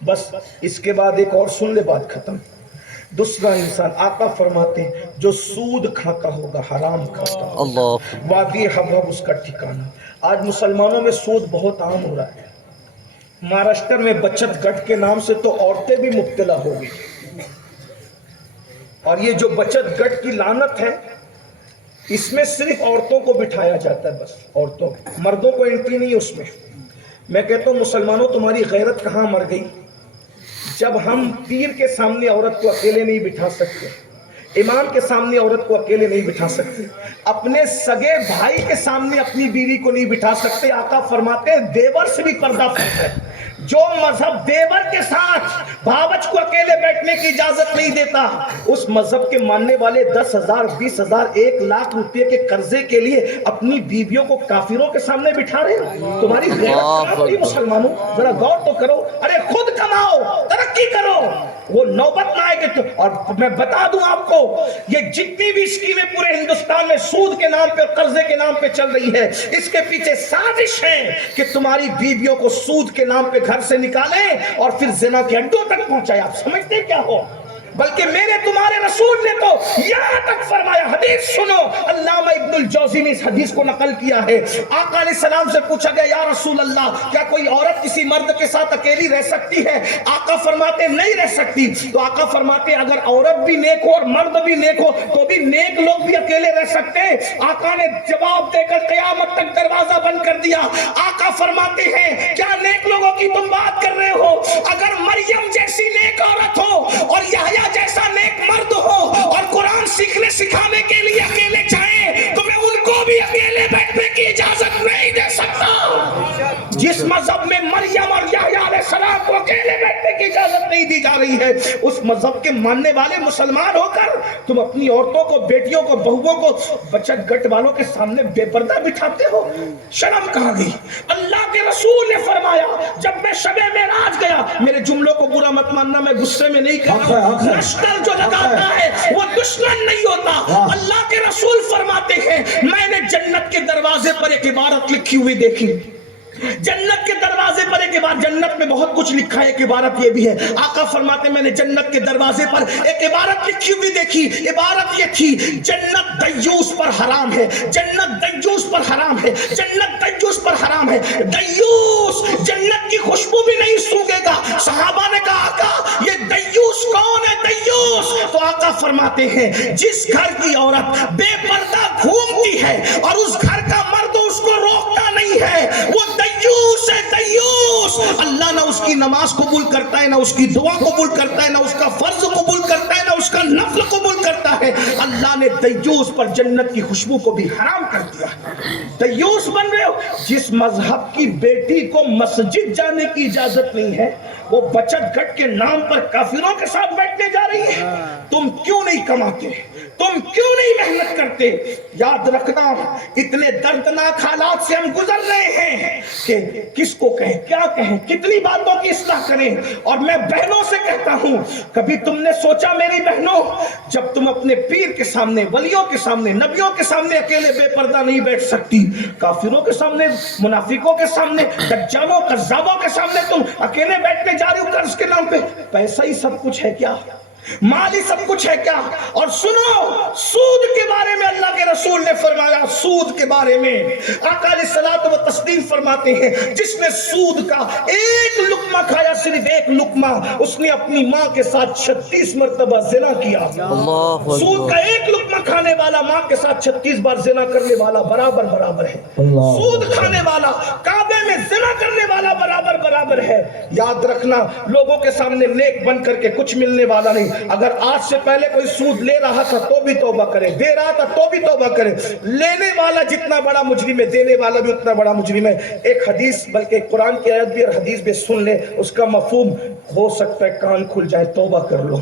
بس اس کے بعد ایک اور سن لے، بات ختم۔ دوسرا انسان، آقا فرماتے ہیں جو سود کھاتا ہوگا، حرام کھاتا ہوگا، اللہ وادی حبب اس کا ٹھکانہ۔ آج مسلمانوں میں سود بہت عام ہو رہا ہے۔ مہاراشٹر میں بچت گٹ کے نام سے تو عورتیں بھی مبتلا ہو گئی، اور یہ جو بچت گٹ کی لعنت ہے، اس میں صرف عورتوں کو بٹھایا جاتا ہے، بس عورتوں، مردوں کو انٹری نہیں اس میں۔ میں کہتا ہوں مسلمانوں، تمہاری غیرت کہاں مر گئی؟ جب ہم پیر کے سامنے عورت کو اکیلے نہیں بٹھا سکتے، امام کے سامنے عورت کو اکیلے نہیں بٹھا سکتے، اپنے سگے بھائی کے سامنے اپنی بیوی کو نہیں بٹھا سکتے، آقا فرماتے ہیں دیور سے بھی پردہ فرض ہے۔ جو مذہب دیور کے ساتھ بھاوچ کو اکیلے بیٹھنے کی اجازت نہیں دیتا، اس مذہب کے ماننے والے 10,000 20,000 1,00,000 روپے کے قرضے کے لیے اپنی بیویوں کو کافروں کے سامنے بٹھا رہے ہیں۔ تمہاری غیرت کہاں پڑی مسلمانوں؟ ذرا غور تو کرو۔ ارے خود کماؤ، ترقی کرو، وہ نوبت نہ آئے کہ اور میں بتا دوں آپ کو، یہ جتنی بھی اسکیمیں پورے ہندوستان میں سود کے نام پہ، قرضے کے نام پہ چل رہی ہے، اس کے پیچھے سازش ہے کہ تمہاری بیویوں کو سود کے نام پہ گھر سے نکالیں اور پھر زنا کے اڈوں تک پہنچائے۔ آپ سمجھتے کیا ہو؟ بلکہ میرے تمہارے رسول نے تو یہاں تک فرمایا، حدیث سنو، علامہ ابن الجوزی نے اس حدیث کو نقل کیا ہے۔ آقا علیہ السلام سے پوچھا گیا، یا رسول اللہ، کیا کوئی عورت کسی مرد کے ساتھ اکیلی رہ سکتی ہے؟ آقا فرماتے نہیں رہ سکتی۔ تو آقا فرماتے اگر عورت بھی نیک ہو اور مرد بھی نیک ہو تو بھی نیک لوگ بھی اکیلے رہ سکتے ہیں۔ آقا نے جواب دے کر قیامت تک دروازہ بند کر دیا۔ آقا فرماتے ہیں کیا نیک لوگوں کی تم بات کر رہے ہو؟ اگر مریم جیسی نیک عورت ہو اور یحییٰ جیسا نیک مرد ہو اور قرآن سیکھنے سکھانے کے لیے اکیلے جائیں تو میں ان کو بھی اکیلے بیٹھنے کی اجازت نہیں دے سکتا۔ جس مذہب میں مریم اور یحییٰ علیہ السلام کو اکیلے بیٹھنے کی اجازت نہیں دی جا رہی ہے، اس مذہب کے ماننے والے مسلمان ہو کر تم اپنی عورتوں کو، بیٹیوں کو، بہووں کو بچت گٹ والوں کے سامنے بے پردہ بٹھاتے ہو۔ شرم کہاں گئی؟ اللہ کے رسول نے فرمایا، جب میں شب معراج گیا، میرے جملوں کو برا مت ماننا، میں غصے میں نہیں کہہ رہا ہوں، نشتر جو لگاتا ہے وہ دشمن نہیں ہوتا۔ اللہ کے رسول فرماتے ہیں میں نے جنت کے دروازے پر ایک عبارت لکھی ہوئی دیکھی، جنت کے دروازے پر ایک عبارت، جنت میں بہت کچھ لکھا ہے، ایک عبارت یہ بھی ہے۔ آقا فرماتے میں نے جنت کے دروازے پر ایک عبارت لکھی ہوئی دیکھی، عبارت یہ تھی، جنت دیوس پر حرام ہے، جنت دیوس پر حرام ہے، جنت دیوس پر حرام ہے۔ دیوس جنت کی خوشبو بھی نہیں سونگھے گا۔ صحابہ نے کہا آقا یہ دیوس کون ہے؟ دیوس تو آقا فرماتے ہیں جس گھر کی عورت بے پردہ گھومتی ہے اور اس گھر کا مرد اس کو روکتا نہیں ہے، وہ دیوس ہے، دیوس۔ اللہ نہ اس کی نماز قبول کرتا ہے، نہ اس کی دعا قبول کرتا ہے، نہ اس کا فرض قبول کرتا ہے، نہ اس کا نفل قبول کرتا ہے۔ اللہ نے دیوس پر جنت کی خوشبو کو بھی حرام کر دیا۔ دیوس بن رہے ہو؟ جس مذہب کی بیٹی کو مسجد جانے کی اجازت نہیں ہے، وہ بچت گٹ کے نام پر کافروں کے ساتھ بیٹھنے جا رہی ہے۔ تم کیوں نہیں کماتے؟ تم کیوں نہیں محنت کرتے؟ یاد رکھنا، اتنے دردناک حالات سے ہم گزر رہے ہیں کہ کس کو کہیں، کیا کہیں، کتنی باتوں کی اصلاح کریں۔ اور میں بہنوں سے کہتا ہوں، کبھی تم نے سوچا میری بہنوں، جب تم اپنے پیر کے سامنے، ولیوں کے سامنے، نبیوں کے سامنے اکیلے بے پردہ نہیں بیٹھ سکتی، کافروں کے سامنے، منافقوں کے سامنے، دجالوں، کذابوں کے سامنے تم اکیلے بیٹھنے جا رہی ہو قرض کے نام پہ؟ پیسہ ہی سب کچھ ہے کیا؟ مال ہی سب کچھ ہے کیا؟ اور سنو، سود کے بارے میں اللہ کے رسول نے فرمایا، سود کے بارے میں آقا علیہ الصلوۃ والتسلیم فرماتے ہیں جس نے سود کا ایک لقمہ کھایا، صرف ایک لقمہ، اس نے اپنی ماں کے ساتھ 36 مرتبہ زنا کیا۔ سود کا ایک لقمہ کھانے والا ماں کے ساتھ 36 بار زنا کرنے والا برابر ہے۔ سود کھانے والا کعبے میں زنا کرنے والا برابر ہے۔ یاد رکھنا، لوگوں کے سامنے نیک بن کر کے کچھ ملنے والا نہیں۔ اگر آج سے پہلے کوئی سود لے رہا تھا تو بھی توبہ کرے، دے رہا تھا تو بھی توبہ کرے۔ لینے والا جتنا بڑا مجرم ہے، دینے والا بھی اتنا بڑا مجرم ہے۔ ایک حدیث، بلکہ قرآن کی آیت بھی اور حدیث بھی سن لے، اس کا مفہوم ہو سکتا ہے کان کھل جائے، توبہ کر لو۔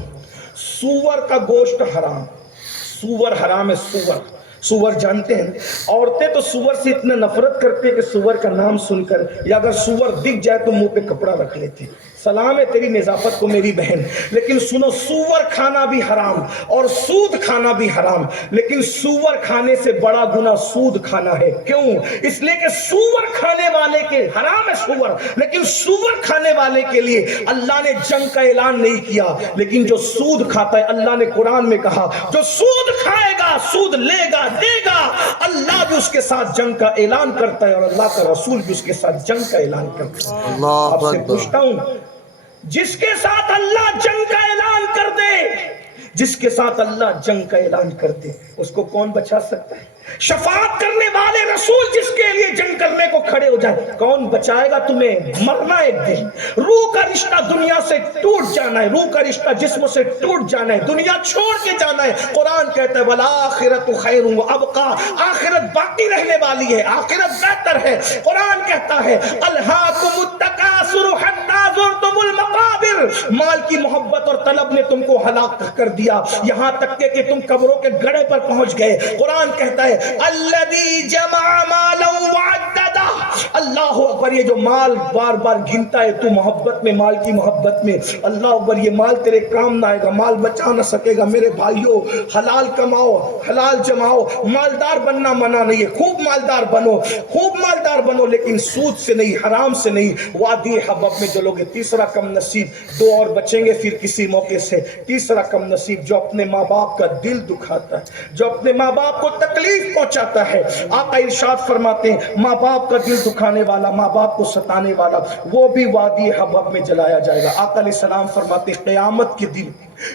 سور کا گوشت حرام، سور حرام ہے، سور جانتے ہیں؟ عورتیں تو سور سے اتنا نفرت کرتے ہیں کہ سور کا نام سن کر، یا اگر سور دکھ جائے تو منہ پہ کپڑا رکھ لیتے۔ سلام ہے تیری نظافت کو میری بہن، لیکن سنو سور کھانا بھی حرام اور سود کھانا بھی حرام، لیکن سور کھانے سے بڑا گناہ سود کھانا ہے۔ کیوں؟ اس لیے کہ سور کھانے والے کے حرام ہے سور، لیکن سور کھانے والے کے لیے اللہ نے جنگ کا اعلان نہیں کیا، لیکن جو سود کھاتا ہے اللہ نے قرآن میں کہا جو سود کھائے گا، سود لے گا، دے گا، اللہ بھی اس کے ساتھ جنگ کا اعلان کرتا ہے اور اللہ کا رسول بھی اس کے ساتھ جنگ کا اعلان کرتا ہے۔ اللہ آپ سے اکبر۔ پوچھتا ہوں، جس کے ساتھ اللہ جنگ کا اعلان کر دے، جس کے ساتھ اللہ جنگ کا اعلان کر دے، اس کو کون بچا سکتا ہے؟ شفاعت کرنے والے رسول جس کے لیے جنگ کرنے کو کھڑے ہو جائے، کون بچائے گا تمہیں؟ مرنا ایک دن، روح کا رشتہ دنیا سے ٹوٹ جانا ہے، روح کا رشتہ جسم سے ٹوٹ جانا ہے، دنیا چھوڑ کے جانا ہے۔ قرآن کہتا ہے وَالْآخِرَةُ خَيْرٌ وَأَبْقَىٰ، آخرت باقی رہنے والی ہے، آخرت بہتر ہے۔ قرآن کہتا ہے أَلْهَاكُمُ التَّكَاثُرُ حَتَّىٰ زُرْتُمُ الْمَقَابِرَ، مال کی محبت اور طلب نے تم کو ہلاک کر دیا، یہاں تک کہ تم قبروں کے گڑھے پر پہنچ گئے۔ قرآن کہتا ہے الذی جمع مالا وعددہ، اللہ اکبر، یہ جو مال بار بار گنتا ہے تو محبت میں، مال کی محبت میں، اللہ اکبر، یہ مال تیرے کام نہ آئے گا، مال بچا نہ سکے گا۔ میرے بھائیوں، حلال کماؤ، حلال جماؤ، مالدار بننا منع نہیں ہے، خوب مالدار بنو، خوب مالدار بنو، لیکن سود سے نہیں، حرام سے نہیں۔ وادی حبب میں جو لوگ ہیں، تیسرا کم نصیب، دو اور بچیں گے پھر کسی موقع سے۔ تیسرا کم نصیب جو اپنے ماں باپ کا دل دکھاتا ہے، جو اپنے ماں باپ کو تکلیف پہنچاتا ہے۔ آقا ارشاد فرماتے ہیں ماں باپ کا دل دکھانے والا، ماں باپ کو ستانے والا، وہ بھی وادی حبب میں جلایا جائے گا۔ آقا علیہ السلام فرماتے ہیں قیامت کے دن،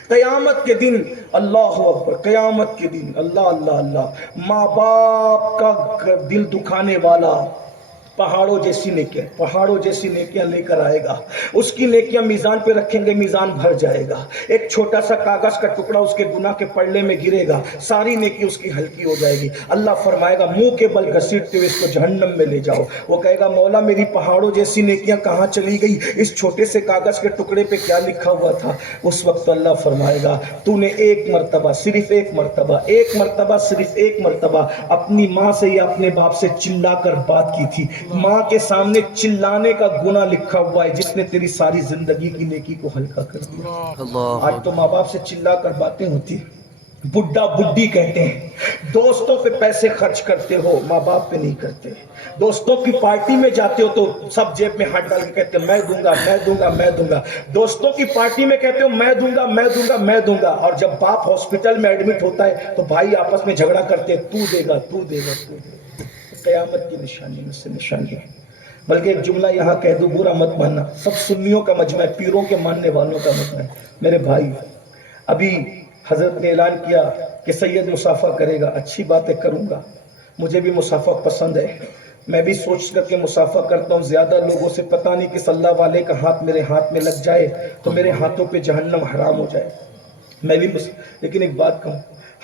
قیامت کے دن، اللہ اکبر، قیامت کے دن، اللہ اللہ اللہ، ماں باپ کا دل دکھانے والا پہاڑوں جیسی نیکیاں، پہاڑوں جیسی نیکیاں لے کر آئے گا، اس کی نیکیاں میزان پہ رکھیں گے، میزان بھر جائے گا۔ ایک چھوٹا سا کاغذ کا ٹکڑا اس کے گناہ کے پلڑے میں گرے گا، ساری نیکی اس کی ہلکی ہو جائے گی۔ اللہ فرمائے گا منہ کے بل گھسیٹتے ہوئے اس کو جہنم میں لے جاؤ۔ وہ کہے گا مولا میری پہاڑوں جیسی نیکیاں کہاں چلی گئی، اس چھوٹے سے کاغذ کے ٹکڑے پہ کیا لکھا ہوا تھا؟ اس وقت اللہ فرمائے گا تو نے ایک مرتبہ، صرف ایک مرتبہ، ایک مرتبہ، صرف ایک مرتبہ اپنی ماں سے یا اپنے باپ سے چلا کر بات کی تھی، ماں کے سامنے چلانے کا گناہ لکھا ہوا ہے جس نے تیری ساری زندگی کی نیکی کو ہلکا کر دیا۔ اللہ آج تو ماں باپ سے چلا کر باتیں ہوتی ہیں، بڈھا بڈھی کہتے ہیں، دوستوں پہ پیسے خرچ کرتے ہو، ماں باپ پہ نہیں کرتے۔ دوستوں کی پارٹی میں جاتے ہو تو سب جیب میں ہاتھ ڈال کے کہتے ہیں میں دوں گا، میں دوں گا، میں دوں گا۔ دوستوں کی پارٹی میں کہتے ہو میں دوں گا، میں دوں گا، میں دوں گا، اور جب باپ ہاسپٹل میں ایڈمٹ ہوتا ہے تو بھائی آپس میں جھگڑا کرتے ہیں، تو دے گا، تو دے گا، تو دے گا۔ قیامت کی نشانی میں سے نشانی ہے۔ بلکہ ایک جملہ یہاں کہہ دو، برا مت ماننا، سب سنیوں کا مجمع ہے، پیروں کے ماننے والوں کا مجمع ہے۔ میرے بھائی، ابھی حضرت نے اعلان کیا کہ سید مصافحہ کرے گا، اچھی بات ہے، کروں گا، مجھے بھی مصافحہ پسند ہے، میں بھی سوچ کر کے مصافحہ کرتا ہوں۔ زیادہ لوگوں سے پتہ نہیں کس اللہ والے کا ہاتھ میرے ہاتھ میں لگ جائے تو میرے ہاتھوں پہ جہنم حرام ہو جائے، میں بھی لیکن ایک بات کہوں،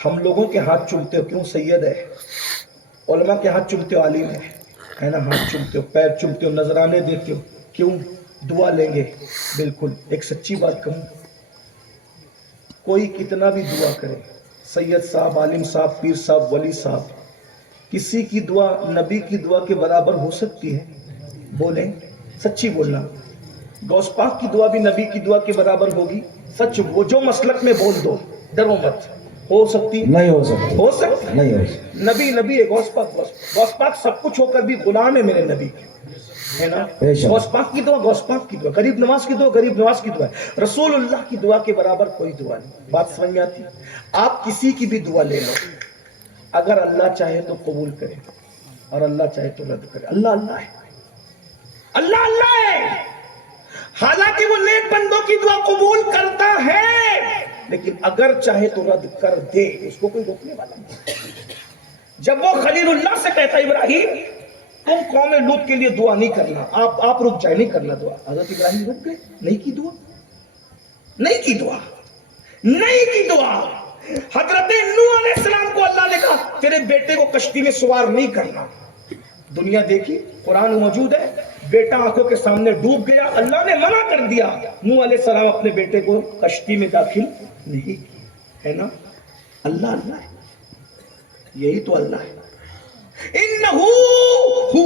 ہم لوگوں کے ہاتھ چومتے ہو کیوں؟ سید ہے، علماء کے ہاتھ چومتے ہو، عالم ہے نا، ہاتھ چومتے ہو، پیر چومتے ہو، نذرانے دیتے ہو، کیوں؟ دعا لیں گے۔ بالکل ایک سچی بات کہوں، کوئی کتنا بھی دعا کرے، سید صاحب، عالم صاحب، پیر صاحب، ولی صاحب، کسی کی دعا نبی کی دعا کے برابر ہو سکتی ہے؟ بولیں، سچی بولنا۔ غوث پاک کی دعا بھی نبی کی دعا کے برابر ہوگی؟ سچ، وہ جو مسلک میں بول دو، ڈرو مت۔ ہو سکتی؟ نہیں ہو سکتی، ہو سکتی؟ نہیں ہو سکتی۔ نبی نبی ہے، غوث پاک سب کچھ ہو کر بھی غلام ہے میرے نبی کے، ہے نا؟ بے شک۔ غوث پاک کی دعا، غوث پاک کی دعا، غریب نواز کی دعا، غریب نواز کی دعا ہے۔ رسول اللہ کی دعا کے برابر کوئی دعا نہیں۔ بات سمجھ میں آتی؟ آپ کسی کی بھی دعا لے لو، اگر اللہ چاہے تو قبول کرے اور اللہ چاہے تو رد کرے۔ اللہ اللہ ہے، اللہ اللہ ہے، حالانکہ وہ نیک بندوں کی دعا قبول کرتا ہے، لیکن اگر چاہے تو رد کر دے، اس کو کوئی روکنے والا نہیں۔ جب وہ خلیل اللہ سے کہتا ابراہیم تم قوم لوط کے لیے دعا نہیں کرنا، آپ رک جائے، نہیں کرنا دعا، حضرت ابراہیم رک گئے، نہیں کی دعا، نہیں کی دعا، نہیں کی دعا۔ حضرت نوح علیہ السلام کو اللہ نے کہا تیرے بیٹے کو کشتی میں سوار نہیں کرنا، دنیا دیکھی، قرآن موجود ہے، بیٹا آنکھوں کے سامنے ڈوب گیا، اللہ نے منع کر دیا، نوح علیہ السلام اپنے بیٹے کو کشتی میں داخل نہیں کی، ہے نا؟ اللہ اللہ ہے، یہی تو اللہ ہے۔ انہو ہو،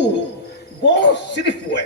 وہ صرف وہ ہے،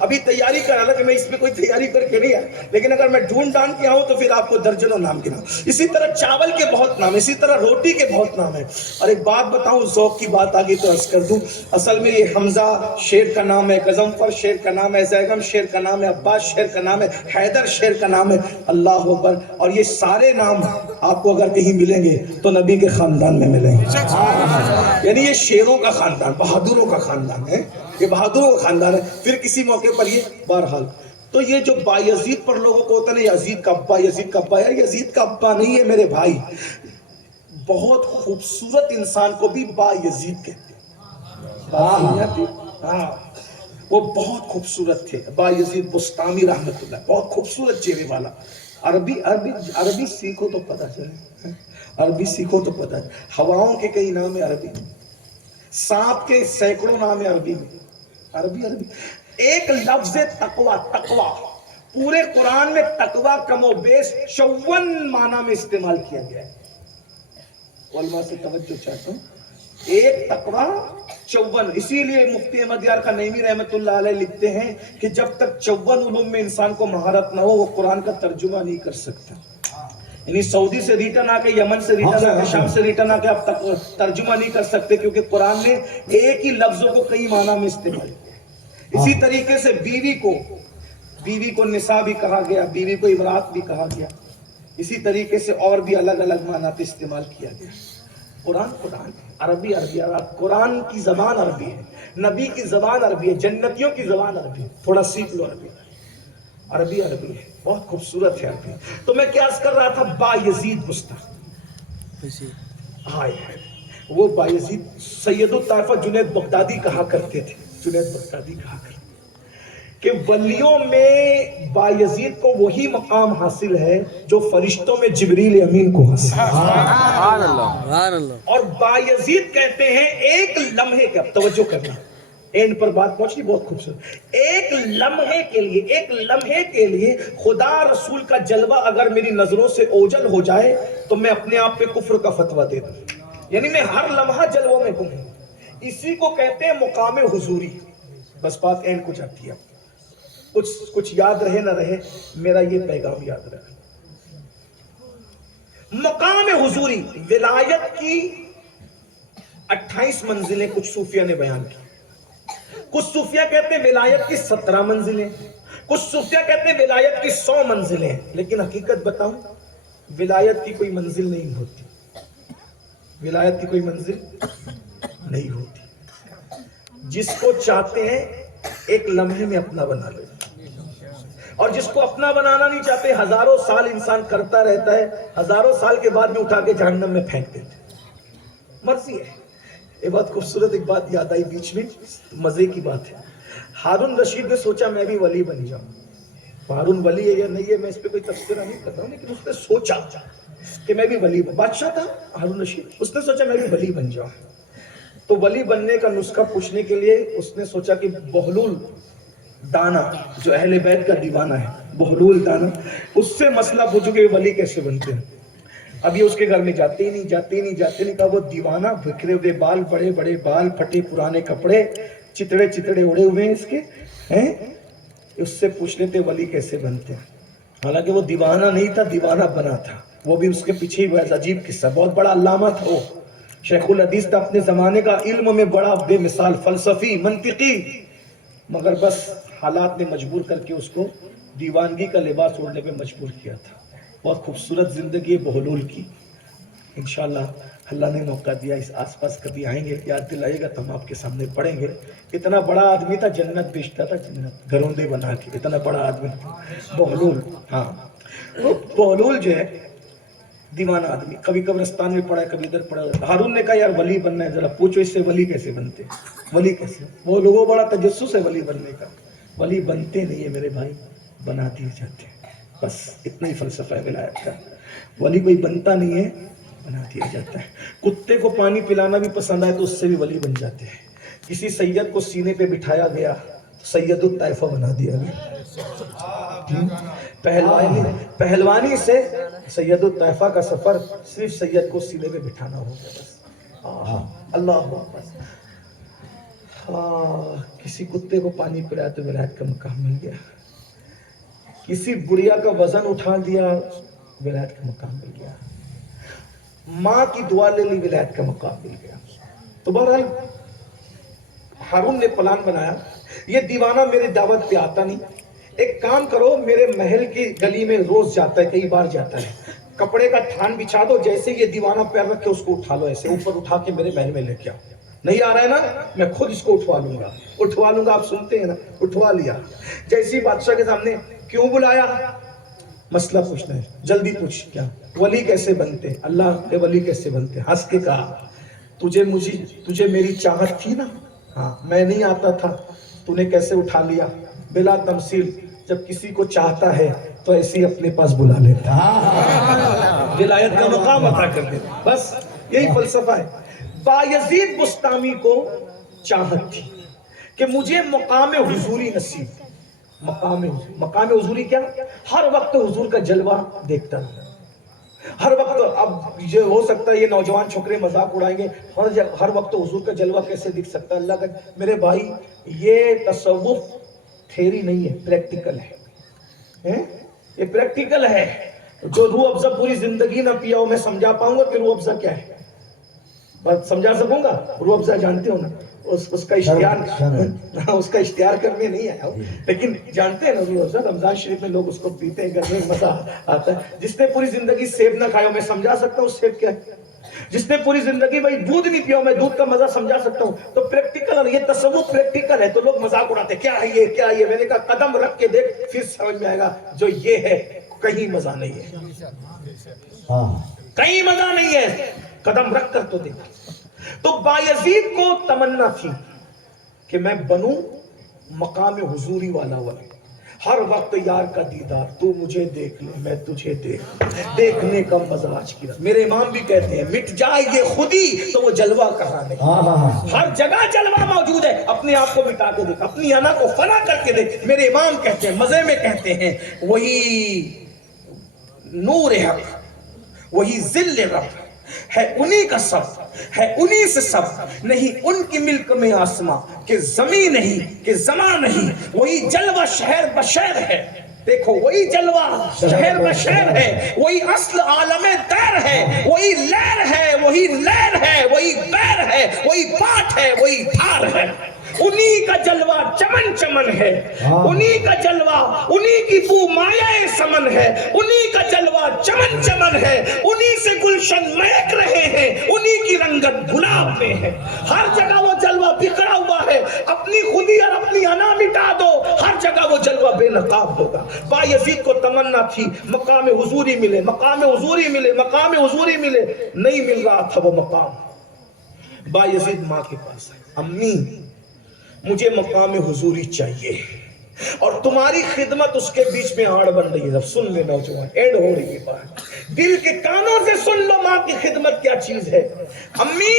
ابھی تیاری کر رہا تھا کہ میں اس میں کوئی تیاری کر کے نہیں آیا، لیکن اگر میں ڈھونڈ ڈھانڈ کے آؤں تو پھر آپ کو درجنوں نام گنا۔ اسی طرح چاول کے بہت نام، اسی طرح روٹی کے بہت نام ہے۔ اور ایک بات بتاؤں، ذوق کی بات آگئی تو عرض کر دوں، اصل میں یہ حمزہ شیر کا نام ہے، غضنفر شیر کا نام ہے، زیغم شیر کا نام ہے، عباس شیر کا نام ہے، حیدر شیر کا نام ہے، اللہ اکبر۔ اور یہ سارے نام آپ کو اگر کہیں ملیں گے تو نبی کے خاندان میں ملیں گے، یعنی یہ شیروں کا خاندان، بہادروں کا خاندان ہے، یہ بہادروں کا خاندان ہے۔ پھر کسی موقع پر یہ بہرحال تو یہ جو بایزید پر لوگوں کو ہوتا ہے نا، یزید کا ابا، یزید کا ابا، یا یزید کا ابا نہیں ہے میرے بھائی، بہت خوبصورت انسان کو بھی بایزید کہتے ہیں۔ ہاں، وہ بہت خوبصورت تھے، بایزید بستامی رحمت اللہ، بہت خوبصورت چہرے والا۔ عربی سیکھو تو پتہ چلے، عربی سیکھو تو پتہ چلے۔ ہواؤں کے کئی نام ہے عربی میں، سانپ کے سینکڑوں نام ہے عربی میں، عربی۔ ایک لفظ تقویٰ، تقویٰ پورے قرآن میں تقویٰ کم و بیش 54 معنی میں استعمال کیا گیا ہے۔ علماء سے توجہ چاہتا ہوں، ایک تقویٰ 54، اسی لیے مفتی احمد یار خنیمی رحمت اللہ علیہ لکھتے ہیں کہ جب تک 54 علوم میں انسان کو مہارت نہ ہو وہ قرآن کا ترجمہ نہیں کر سکتا۔ یعنی سعودی سے ریٹرن آ کے، یمن سے ریٹرن آ کے، شام سے ریٹرن آ کے آپ ترجمہ نہیں کر سکتے، کیونکہ قرآن نے ایک ہی لفظوں کو کئی معنی میں استعمال کیا۔ اسی طریقے سے بیوی کو نساء بھی کہا گیا، بیوی کو امرات بھی کہا گیا، اسی طریقے سے اور بھی الگ الگ معنی پہ استعمال کیا گیا۔ قرآن عربی، قرآن کی زبان عربی ہے، نبی کی زبان عربی ہے، جنتیوں کی زبان عربی ہے، تھوڑا سیکھ لو عربی ہے، بہت خوبصورت ہے عربی۔ تو میں کیا کر رہا تھا، بایزید بستامی، وہ بایزید سید الطائفہ جنید بغدادی کہا کرتے تھے، جنید بغدادی کہا کرتے کہ ولیوں میں بایزید کو وہی مقام حاصل ہے جو فرشتوں میں جبریل امین کو حاصل ہے۔ سبحان اللہ۔ اور بایزید کہتے ہیں ایک لمحے کے، اب توجہ کرنا، اینڈ پر بات پہنچی بہت خوبصورت، ایک لمحے کے لیے خدا رسول کا جلوہ اگر میری نظروں سے اوجھل ہو جائے تو میں اپنے آپ پہ کفر کا فتویٰ دے دوں، یعنی میں ہر لمحہ جلووں میں گم ہوں، اسی کو کہتے ہیں مقام حضوری۔ بس بات اینڈ کو جاتی ہے، کچھ یاد رہے نہ رہے، میرا یہ پیغام یاد رہے۔ مقام حضوری، ولایت کی 28 منزلیں کچھ صوفیہ نے بیان کی، کچھ صوفیہ کہتے ہیں ولایت کی 17 منزلیں، کچھ صوفیہ کہتے ہیں ولایت کی 100 منزلیں، لیکن حقیقت بتاؤں ولایت کی کوئی منزل نہیں ہوتی، ولایت کی کوئی منزل نہیں ہوتی، جس کو چاہتے ہیں ایک لمحے میں اپنا بنا لے، اور جس کو اپنا بنانا نہیں چاہتے ہزاروں سال انسان کرتا رہتا ہے، ہزاروں سال کے بعد میں اٹھا کے جہنم میں پھینک دیتے، مرضی ہے۔ یہ بات خوبصورت ایک بات یاد آئی بیچ میں، مزے کی بات ہے، ہارون رشید نے سوچا میں بھی ولی بن جاؤں، ہارون ولی ہے یا نہیں ہے میں اس پہ کوئی تبصرہ نہیں کرتا ہوں، لیکن اس نے سوچا کہ میں بھی ولی، بادشاہ تھا ہارون رشید، اس نے سوچا میں بھی ولی بن جاؤں۔ تو ولی بننے کا نسخہ پوچھنے کے لیے اس نے سوچا کہ بہلول دانا جو اہل بیت کا دیوانہ ہے، بہلول دانا، اس سے مسئلہ پوچھو کہ ولی کیسے بنتے ہیں۔ اب یہ اس کے گھر میں جاتے ہی نہیں، کہا وہ دیوانہ، بکھرے ہوئے بال، بڑے بڑے بال، پھٹے پرانے کپڑے، چتڑے اڑے ہوئے ہیں اس کے، اس سے پوچھ لیتے ولی کیسے بنتے ہیں۔ حالانکہ وہ دیوانہ نہیں تھا، دیوانہ بنا تھا، وہ بھی اس کے پیچھے ہی عجیب قصہ، بہت بڑا علامہ تھا وہ، شیخ الحدیث تھا، اپنے زمانے کا علم میں بڑا بے مثال، فلسفی، منطقی، مگر بس حالات نے مجبور کر کے اس کو دیوانگی کا لباس اوڑھنے پہ مجبور کیا تھا۔ بہت خوبصورت زندگی بہلول کی، انشاءاللہ اللہ نے موقع دیا، اس آس پاس کبھی آئیں گے، یاد دلائیے گا تو ہم آپ کے سامنے پڑھیں گے۔ اتنا بڑا آدمی تھا، جنت بیچتا تھا، جنت گھروندے بنا کے، اتنا بڑا آدمی بہلول۔ ہاں، وہ بہلول جو ہے دیوانہ آدمی، کبھی قبرستان میں پڑا ہے، کبھی ادھر پڑا ہے۔ ہارون نے کہا یار ولی بننا ہے، ذرا پوچھو اس سے ولی کیسے بنتے، ولی کیسے؟ وہ لوگوں بڑا تجسس ہے ولی بننے کا، ولی بنتے نہیں ہے میرے بھائی، بنا دیے جاتے ہیں، بس اتنا ہی فلسفہ ہے ولایت کا۔ ولی کوئی بنتا نہیں ہے، بنا دیا جاتا ہے۔ کتے کو پانی پلانا بھی پسند آئے تو اس سے بھی ولی بن جاتے ہیں۔ کسی سید کو سینے پہ بٹھایا گیا، سید الطائفہ بنا دیا گیا۔ پہلوانی سے سید الطائفہ کا سفر صرف سید کو سینے پہ بٹھانا ہوگا، بس۔ اللہ اکبر، ہاں کسی کتے کو پانی پلایا تو ولایت کا مقام مل گیا، کسی بڑھیا کا وزن اٹھا دیا ولایت کا مقام مل گیا، ماں کی دعا لے لی ولایت کا مقام مل گیا۔ تو بہرحال ہارون نے پلان بنایا، یہ دیوانہ میری دعوت پہ آتا نہیں، ایک کام کرو، میرے محل کی گلی میں روز جاتا ہے، کئی بار جاتا ہے، کپڑے کا تھان بچھا دو، جیسے یہ دیوانہ پیر رکھ کے اس کو اٹھا لو، ایسے اوپر اٹھا کے میرے محل میں لے کے آؤ، نہیں آ رہا ہے نا میں خود اس کو اٹھوا لوں گا، آپ سنتے ہیں نا، اٹھوا لیا، جیسی بادشاہ کے سامنے، کیوں بلایا؟ مسئلہ پوچھنا ہے، جلدی پوچھ، کیا ولی کیسے بنتے، اللہ کے ولی کیسے بنتے؟ ہنس کے کہا تجھے میری چاہت تھی نا، ہاں میں نہیں آتا تھا، تو نے کیسے اٹھا لیا؟ بلا تمثیل، جب کسی کو چاہتا ہے تو ایسے ہی اپنے پاس بلا لیتا ہے، ولایت کا مقام عطا کر دیتا، بس یہی فلسفہ ہے۔ بایزید بسطامی کو چاہت تھی کہ مجھے مقام حضوری نصیب، مقام حضوری کیا؟ ہر وقت حضور کا جلوہ دیکھتا ہوں، ہر وقت، اب یہ ہو سکتا ہے یہ نوجوان چھوکرے مذاق اڑائیں گے، ہر وقت حضور کا جلوہ کیسے دکھ سکتا ہے؟ اللہ کا میرے بھائی، یہ تصوف تھیری نہیں ہے، پریکٹیکل ہے، یہ پریکٹیکل ہے۔ جو روح افزا پوری زندگی نہ پیا ہو، میں سمجھا پاؤں گا کہ روح افزا کیا ہے؟ بات سمجھا سکوں گا؟ روح افزا جانتے ہو نا، اس کا اشتہار کرنے نہیں آیا ہوں، لیکن جانتے ہیں نا روح افزا، رمضان شریف میں لوگ اس کو پیتے ہیں، گھر میں مزہ آتا ہے۔ جس نے پوری زندگی سیب نہ کھایا ہو، میں سمجھا سکتا ہوں سیب کیا ہے۔ جس نے پوری زندگی بھائی دودھ نہیں پیا ہو، میں دودھ کا مزہ سمجھا سکتا ہوں۔ تو پریکٹیکل، یہ تصوف پریکٹیکل ہے، تو لوگ مذاق اڑاتے کیا ہے یہ، کیا یہ؟ میں نے کہا قدم رکھ کے دیکھ، پھر سمجھ میں آئے گا، جو یہ ہے کہیں مزہ نہیں ہے، کہیں مزہ نہیں ہے، قدم رکھ کر تو دیکھ۔ تو بایزید کو تمنا تھی کہ میں بنوں مقام حضوری والا ولی، ہر وقت یار کا دیدار، تو مجھے دیکھ لے میں تجھے دیکھنے کا مزہ آج کی رات۔ میرے امام بھی کہتے ہیں مٹ جائے یہ خودی تو وہ جلوہ کہاں نہیں، ہر جگہ جلوہ موجود ہے، اپنے آپ کو مٹا کے دیکھ، اپنی انا کو فنا کر کے دیکھ۔ میرے امام کہتے ہیں، مزے میں کہتے ہیں، وہی نور حق، وہی ذل رب ہے، انہی کا سب ہے، انہی سے سب نہیں، ان کی ملک میں آسماں کہ زمین نہیں کہ زمان نہیں، وہی جلوہ شہر بشہر ہے، دیکھو وہی جلوہ شہر بشہر ہے، وہی اصل عالم دیر ہے، وہی لیر ہے، وہی لیر ہے، وہی بیر ہے، وہی پاٹ ہے، وہی دھار ہے، انہی کا جلوہ چمن چمن ہے، انہی کا جلوہ، انہی کی بو مایہ سمن ہے، انہی کا جلوہ چمن چمن ہے، انہی سے گلشن مہک رہے ہیں، انہی کی رنگت گلاب میں ہے، ہر جگہ وہ جلوہ بکھرا ہوا ہے، اپنی خودی اور اپنی انا مٹا دو، ہر جگہ وہ جلوہ بے نقاب ہوگا۔ بایزید کو تمنا تھی مقام حضوری ملے، مقام حضوری ملے، مقام حضوری ملے، نہیں مل رہا تھا وہ مقام۔ بایزید ماں کے پاس ہے، امی مجھے مقام حضوری چاہیے، اور تمہاری خدمت اس کے بیچ میں آڑ بن رہی ہے۔ اب سن لے نوجوان، ایڈ ہو رہی ہے بات، دل کے کانوں سے سن لو، ماں کی خدمت کیا چیز ہے۔ امی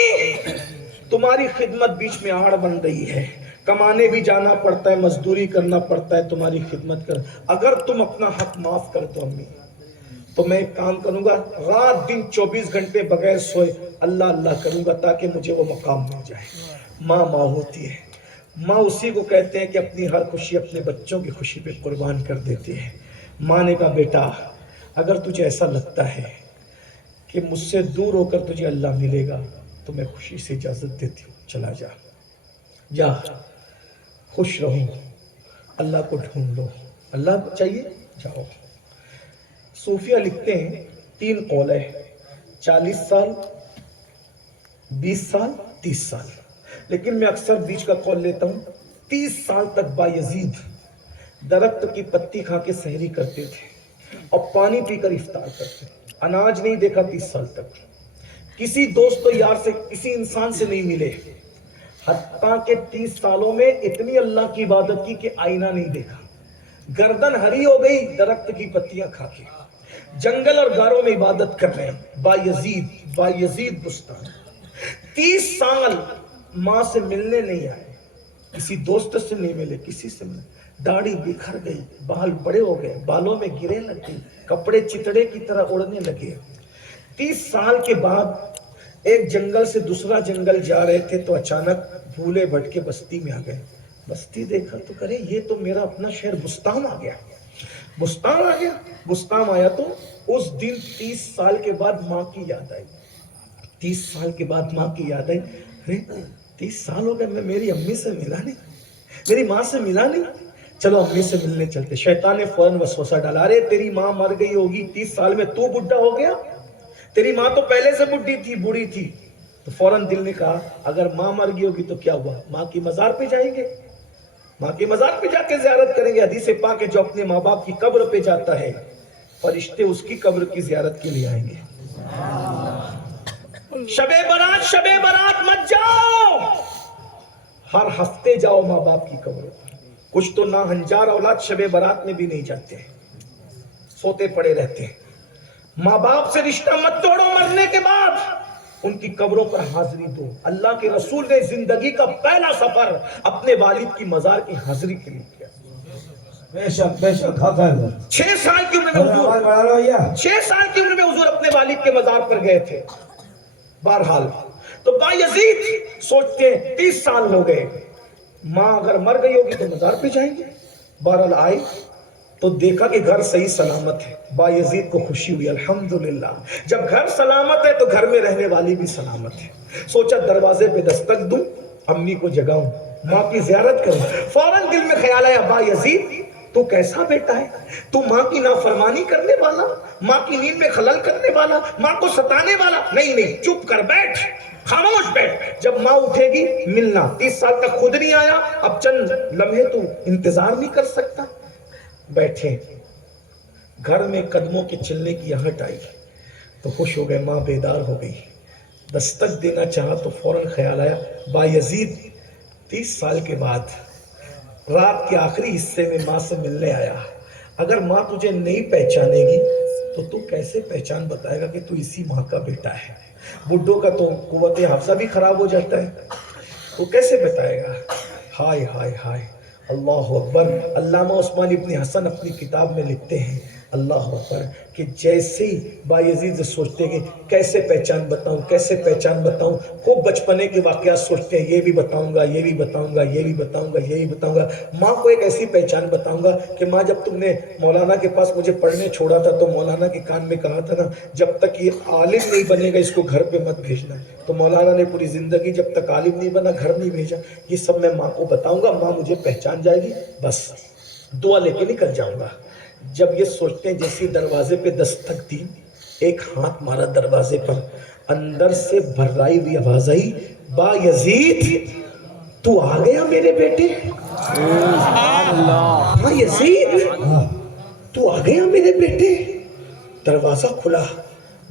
تمہاری خدمت بیچ میں آڑ بن رہی ہے، کمانے بھی جانا پڑتا ہے، مزدوری کرنا پڑتا ہے تمہاری خدمت کر، اگر تم اپنا حق معاف کر دو امی، تو میں ایک کام کروں گا، رات دن 24 گھنٹے بغیر سوئے اللہ اللہ کروں گا تاکہ مجھے وہ مقام مل جائے۔ ماں ماں ہوتی ہے، ماں اسی کو کہتے ہیں کہ اپنی ہر خوشی اپنے بچوں کی خوشی پہ قربان کر دیتی ہے۔ ماں نے کہا بیٹا اگر تجھے ایسا لگتا ہے کہ مجھ سے دور ہو کر تجھے اللہ ملے گا تو میں خوشی سے اجازت دیتی ہوں، چلا جا، جا خوش رہو، اللہ کو ڈھونڈ لو، اللہ چاہیے جاؤ۔ صوفیہ لکھتے ہیں 3 قول ہے، 40 سال، 20 سال، 30 سال، لیکن میں اکثر بیچ کا قول لیتا ہوں۔ 30 سال تک بایزید درخت کی پتی کھا کے سحری کرتے تھے اور پانی پی کر افطار کرتے تھے، اناج نہیں دیکھا 30 سال تک، کسی دوست و یار سے، کسی انسان سے نہیں ملے، حتیٰ کہ 30 سالوں میں اتنی اللہ کی عبادت کی کہ آئینہ نہیں دیکھا، گردن ہری ہو گئی درخت کی پتیاں کھا کے، جنگل اور غاروں میں عبادت کر رہے ہیں۔ بایزید بستانی 30 سال ماں سے ملنے نہیں آئے، کسی دوست سے نہیں ملے، کسی سے ملے، داڑھی بکھر گئی، بال بڑے ہو گئے، بالوں میں گرے لگ گئی، کپڑے چتڑے کی طرح اڑنے لگے۔ 30 سال کے بعد ایک جنگل سے دوسرا جنگل جا رہے تھے تو اچانک بھولے بھٹکے بستی میں آ گئے. بستی دیکھا تو کرے یہ تو میرا اپنا شہر بستان آ گیا. بستان آ گیا. بستان آیا تو اس دن 30 سال کے بعد ماں کی یاد آئی. 30 سال کے بعد ماں کی یاد آئی. ارے 30 سال ہو گئے میں میری امی سے ملا نہیں, میری ماں سے ملا نہیں. چلو امی سے ملنے چلتے. شیطان نے فوراً وسوسہ ڈالا, ارے تیری ماں مر گئی ہوگی 30 سال میں, تو بڈھا ہو گیا, تیری ماں تو پہلے سے بوڑھی تھی. تو فوراً دل نے کہا اگر ماں مر گئی ہوگی تو کیا ہوا, ماں کی مزار پہ جائیں گے, ماں کی مزار پہ جا کے زیارت کریں گے. حدیث پاک ہے جو اپنے ماں باپ کی قبر پہ جاتا ہے فرشتے اس کی قبر کی زیارت کے لیے آئیں گے. شب برات مت جاؤ, ہر ہفتے جاؤ ماں باپ کی قبر پر. کچھ تو نا ہنجار اولاد شب برات میں بھی نہیں جاتے, سوتے پڑے رہتے ہیں. ماں باپ سے رشتہ مت توڑو, مرنے کے بعد ان کی قبروں پر حاضری دو. اللہ کے رسول نے زندگی کا پہلا سفر اپنے والد کی مزار کی حاضری کے لیے کیا. بے شک کھاتا ہے. 6 سال کی عمر میں حضور 6 سال کی عمر میں حضور اپنے والد کے مزار پر گئے تھے. بہرحال تو بایزید سوچتے ہیں 30 سال ہو گئے, ماں اگر مر گئی ہوگی تو مزار پہ جائیں گے. بہرحال آئے تو دیکھا کہ گھر صحیح سلامت ہے. بایزید کو خوشی ہوئی, الحمدللہ جب گھر سلامت ہے تو گھر میں رہنے والی بھی سلامت ہے. سوچا دروازے پہ دستک دوں, امی کو جگاؤں, ماں کی زیارت کروں. فوراً دل میں خیال آیا بایزید تو کیسا بیٹا ہے, تو ماں کی نافرمانی کرنے والا, ماں کی نیند میں خلل کرنے والا, ماں کو ستانے والا. نہیں چپ کر بیٹھ, خاموش بیٹھ. جب ماں اٹھے گی ملنا. 30 سال تک خود نہیں آیا, اب چند لمحے تو انتظار نہیں کر سکتا. بیٹھے, گھر میں قدموں کے چلنے کی آہٹ آئی تو خوش ہو گئے, ماں بیدار ہو گئی. دستک دینا چاہا تو فوراً خیال آیا بایزید 30 سال کے بعد رات کے آخری حصے میں ماں سے ملنے آیا. اگر ماں تجھے نہیں پہچانے گی تو کیسے پہچان بتائے گا کہ تو اسی ماں کا بیٹا ہے. بڈھوں کا تو قوت حافظہ بھی خراب ہو جاتا ہے, تو کیسے بتائے گا. ہائے ہائے ہائے, اللہ اکبر. علامہ عثمان ابن حسن اپنی کتاب میں لکھتے ہیں اللہ اکبر کہ جیسے ہی بایزید سوچتے کہ کیسے پہچان بتاؤں, خوب بچپنے کے واقعات سوچتے ہیں, یہ بھی بتاؤں گا, یہ بھی بتاؤں گا, یہ بھی بتاؤں گا, یہ بھی بتاؤں گا. ماں کو ایک ایسی پہچان بتاؤں گا کہ ماں جب تم نے مولانا کے پاس مجھے پڑھنے چھوڑا تھا تو مولانا کے کان میں کہا تھا نا جب تک یہ عالم نہیں بنے گا اس کو گھر پہ مت بھیجنا. تو مولانا نے پوری زندگی جب تک عالم نہیں بنا گھر نہیں بھیجا. یہ سب میں ماں کو بتاؤں گا, ماں مجھے پہچان جائے گی, بس دعا لے کے نکل جاؤں گا. جب یہ سوچتے ہیں جیسے دروازے پہ دستک دی, ایک ہاتھ مارا دروازے پر, اندر سے بھرائی ہوئی آواز آئی بایزید تو آ گیا میرے بیٹے. بایزید تو آ گیا میرے بیٹے. دروازہ کھلا,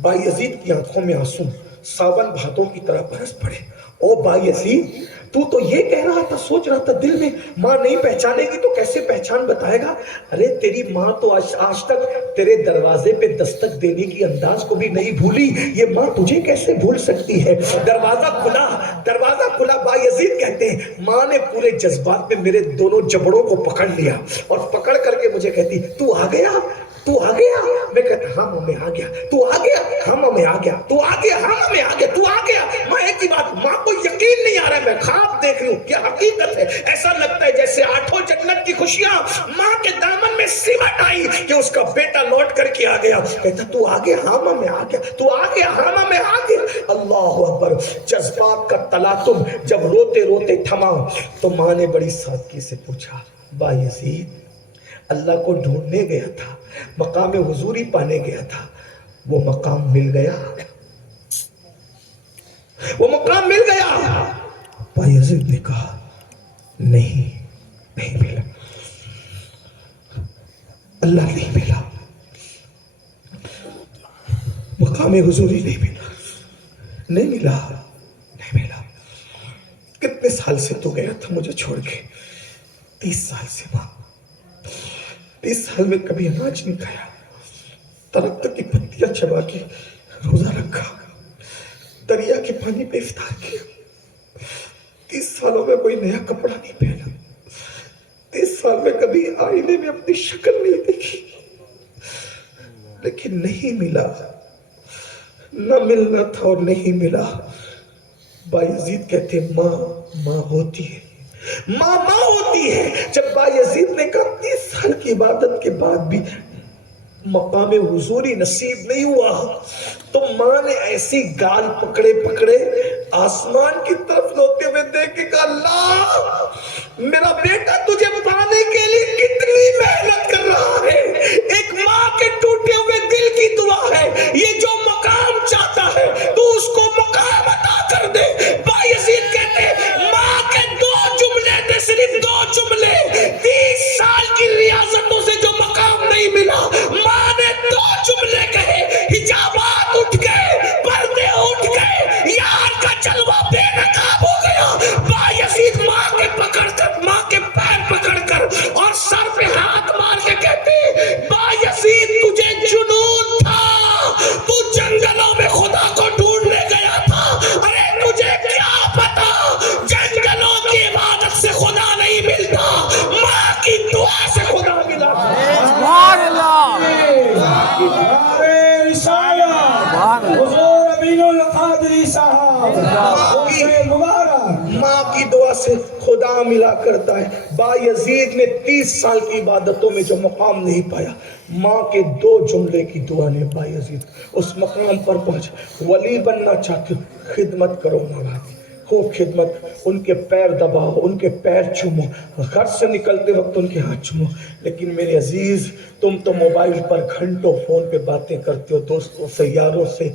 بایزید کی آنکھوں میں آنسو ساون بھادوں کی طرح برس پڑے. او بایزید تو یہ کہہ رہا تھا, سوچ رہا تھا دل میں ماں نہیں پہچانے گی تو کیسے پہچان بتائے گا. ارے تیری ماں تو آج تک تیرے دروازے پہ دستک دینے کی انداز کو بھی نہیں بھولی, یہ ماں تجھے کیسے بھول سکتی ہے. دروازہ کھلا. بایزید کہتے ہیں ماں نے پورے جذبات میں میرے دونوں جبڑوں کو پکڑ لیا اور پکڑ کر کے مجھے کہتی تو آ گیا. میں کہتا ہاں ماں میں آ گیا. تو آ گیا, ہاں ماں میں آ گیا. تو آ گیا, ہاں ماں میں آ گیا. تو آ گیا. ماں ایک ہی بات, ماں کو یقین نہیں آ رہا ہے میں خواب دیکھ رہی ہوں کیا حقیقت ہے. ایسا لگتا ہے جیسے 8 جنت کی خوشیاں ماں کے دامن میں سمٹ آئی کہ اس کا بیٹا لوٹ کر کے آ گیا. کہتا تو آ گیا, ہاں ماں میں آ گیا. تو آ گیا, ہاں ماں میں آ گیا. اللہ اکبر. جذبات کا تلاطم جب روتے روتے تھما تو ماں نے بڑی سادگی سے پوچھا بایزید اللہ کو ڈھونڈنے گیا تھا, مقام حضوری پانے گیا تھا, وہ مقام مل گیا. بایزید نے کہا نہیں ملا, اللہ نہیں ملا, مقام حضوری نہیں ملا. کتنے سال سے تو گیا تھا مجھے چھوڑ کے. 30 سال سے ماں, 30 سال میں کبھی اناج نہیں کھایا, درخت کی پتیاں چبا کے روزہ رکھا, دریا کے پانی پہ افطار کیا. 30 سالوں میں کوئی نیا کپڑا نہیں پہنا. 30 سال میں کبھی آئینے میں اپنی شکل نہیں دیکھی. لیکن نہیں ملا. نہ ملنا تھا اور نہیں ملا. بایزید کہتے ماں ماں ہوتی ہے, ماں ماں ہوتی ہے. جب بایزید نے کہا 30 سال کی عبادت کے بعد بھی مقام حضوری نصیب نہیں ہوا, تو ماں نے ایسی گال پکڑے پکڑے آسمان کی طرف لوٹتے ہوئے دیکھ کے کہا اللہ میرا بیٹا تجھے پانے کے لیے کتنی محنت کر رہا ہے. ایک ماں کے ٹوٹے ہوئے دل کی دعا ہے, یہ جو مقام چاہتا ہے تو اس کو مقام عطا کر دے. بایزید کہتے ماں کے 2 جملے تھے, صرف 2 جملے, 30 سال کی ریاضتوں سے جو مقام نہیں ملا, ماں نے 2 جملے کہے, حجابات اٹھ گئے, پردے اٹھ گئے, یار کا جلوہ بے نقاب ہو گیا. بایزید ماں کے پیر پکڑ کر اور سر پہ ہاتھ مار کے کہتے بایزید تجھے جنون تھا, تو جنگلوں میں خدا کو ڈھونڈنے گیا تھا. ارے تجھے کیا پتا جنگلوں کی عبادت سے خدا نہیں ملتا, ماں کی دعا سے خدا ملا. حضور امین القادری صاحب ماں کی دعا سے خدا ملا کرتا ہے. بایزید نے 30 سال کی عبادتوں میں جو مقام نہیں پایا, ماں کے 2 جملے کی دعا نے بایزید اس مقام پر پہنچا. ولی بننا چاہتے ہو, خدمت کرو ماں باپ کی, خوب خدمت, ان کے پیر دباؤ, ان کے پیر چومو, گھر سے نکلتے وقت ان کے ہاتھ چومو. لیکن میرے عزیز تم تو موبائل پر گھنٹوں فون پہ باتیں کرتے ہو, دوستوں سے یاروں سے.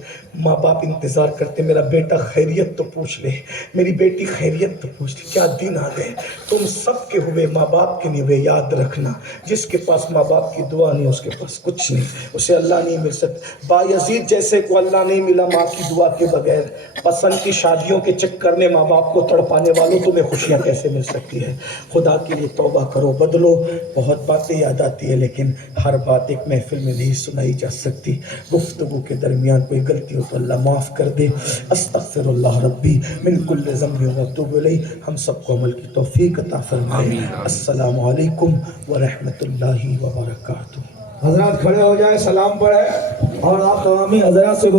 ماں باپ انتظار کرتے, میرا بیٹا خیریت تو پوچھ لے, میری بیٹی خیریت تو پوچھ لے. کیا دن آ گئے, تم سب کے ہوئے ماں باپ کے نہیں ہوئے. یاد رکھنا جس کے پاس ماں باپ کی دعا نہیں اس کے پاس کچھ نہیں, اسے اللہ نہیں مل سکتا. بایزید جیسے کو اللہ نہیں ملا ماں کی دعا کے بغیر. پسند کی شادیوں کے چکر میں ماں باپ کو تڑپانے والوں تمہیں خوشیاں کیسے مل سکتی ہے. خدا کے لیے توبہ کرو, بدلو. بہت باتیں یاد آتی ہے لیکن ہر بات ایک محفل میں نہیں سنائی جا سکتی. گفتگو کے درمیان کوئی غلطی ہو تو اللہ معاف کر دے. استغفر اللہ ربی من کل ذنب واتوب الیہ. ہم سب کو عمل کی توفیق عطا فرمائے. السلام علیکم ورحمۃ اللہ وبرکاتہ. حضرات کھڑے ہو جائے, سلام پڑھے, اور آپ تمامی حضرات سے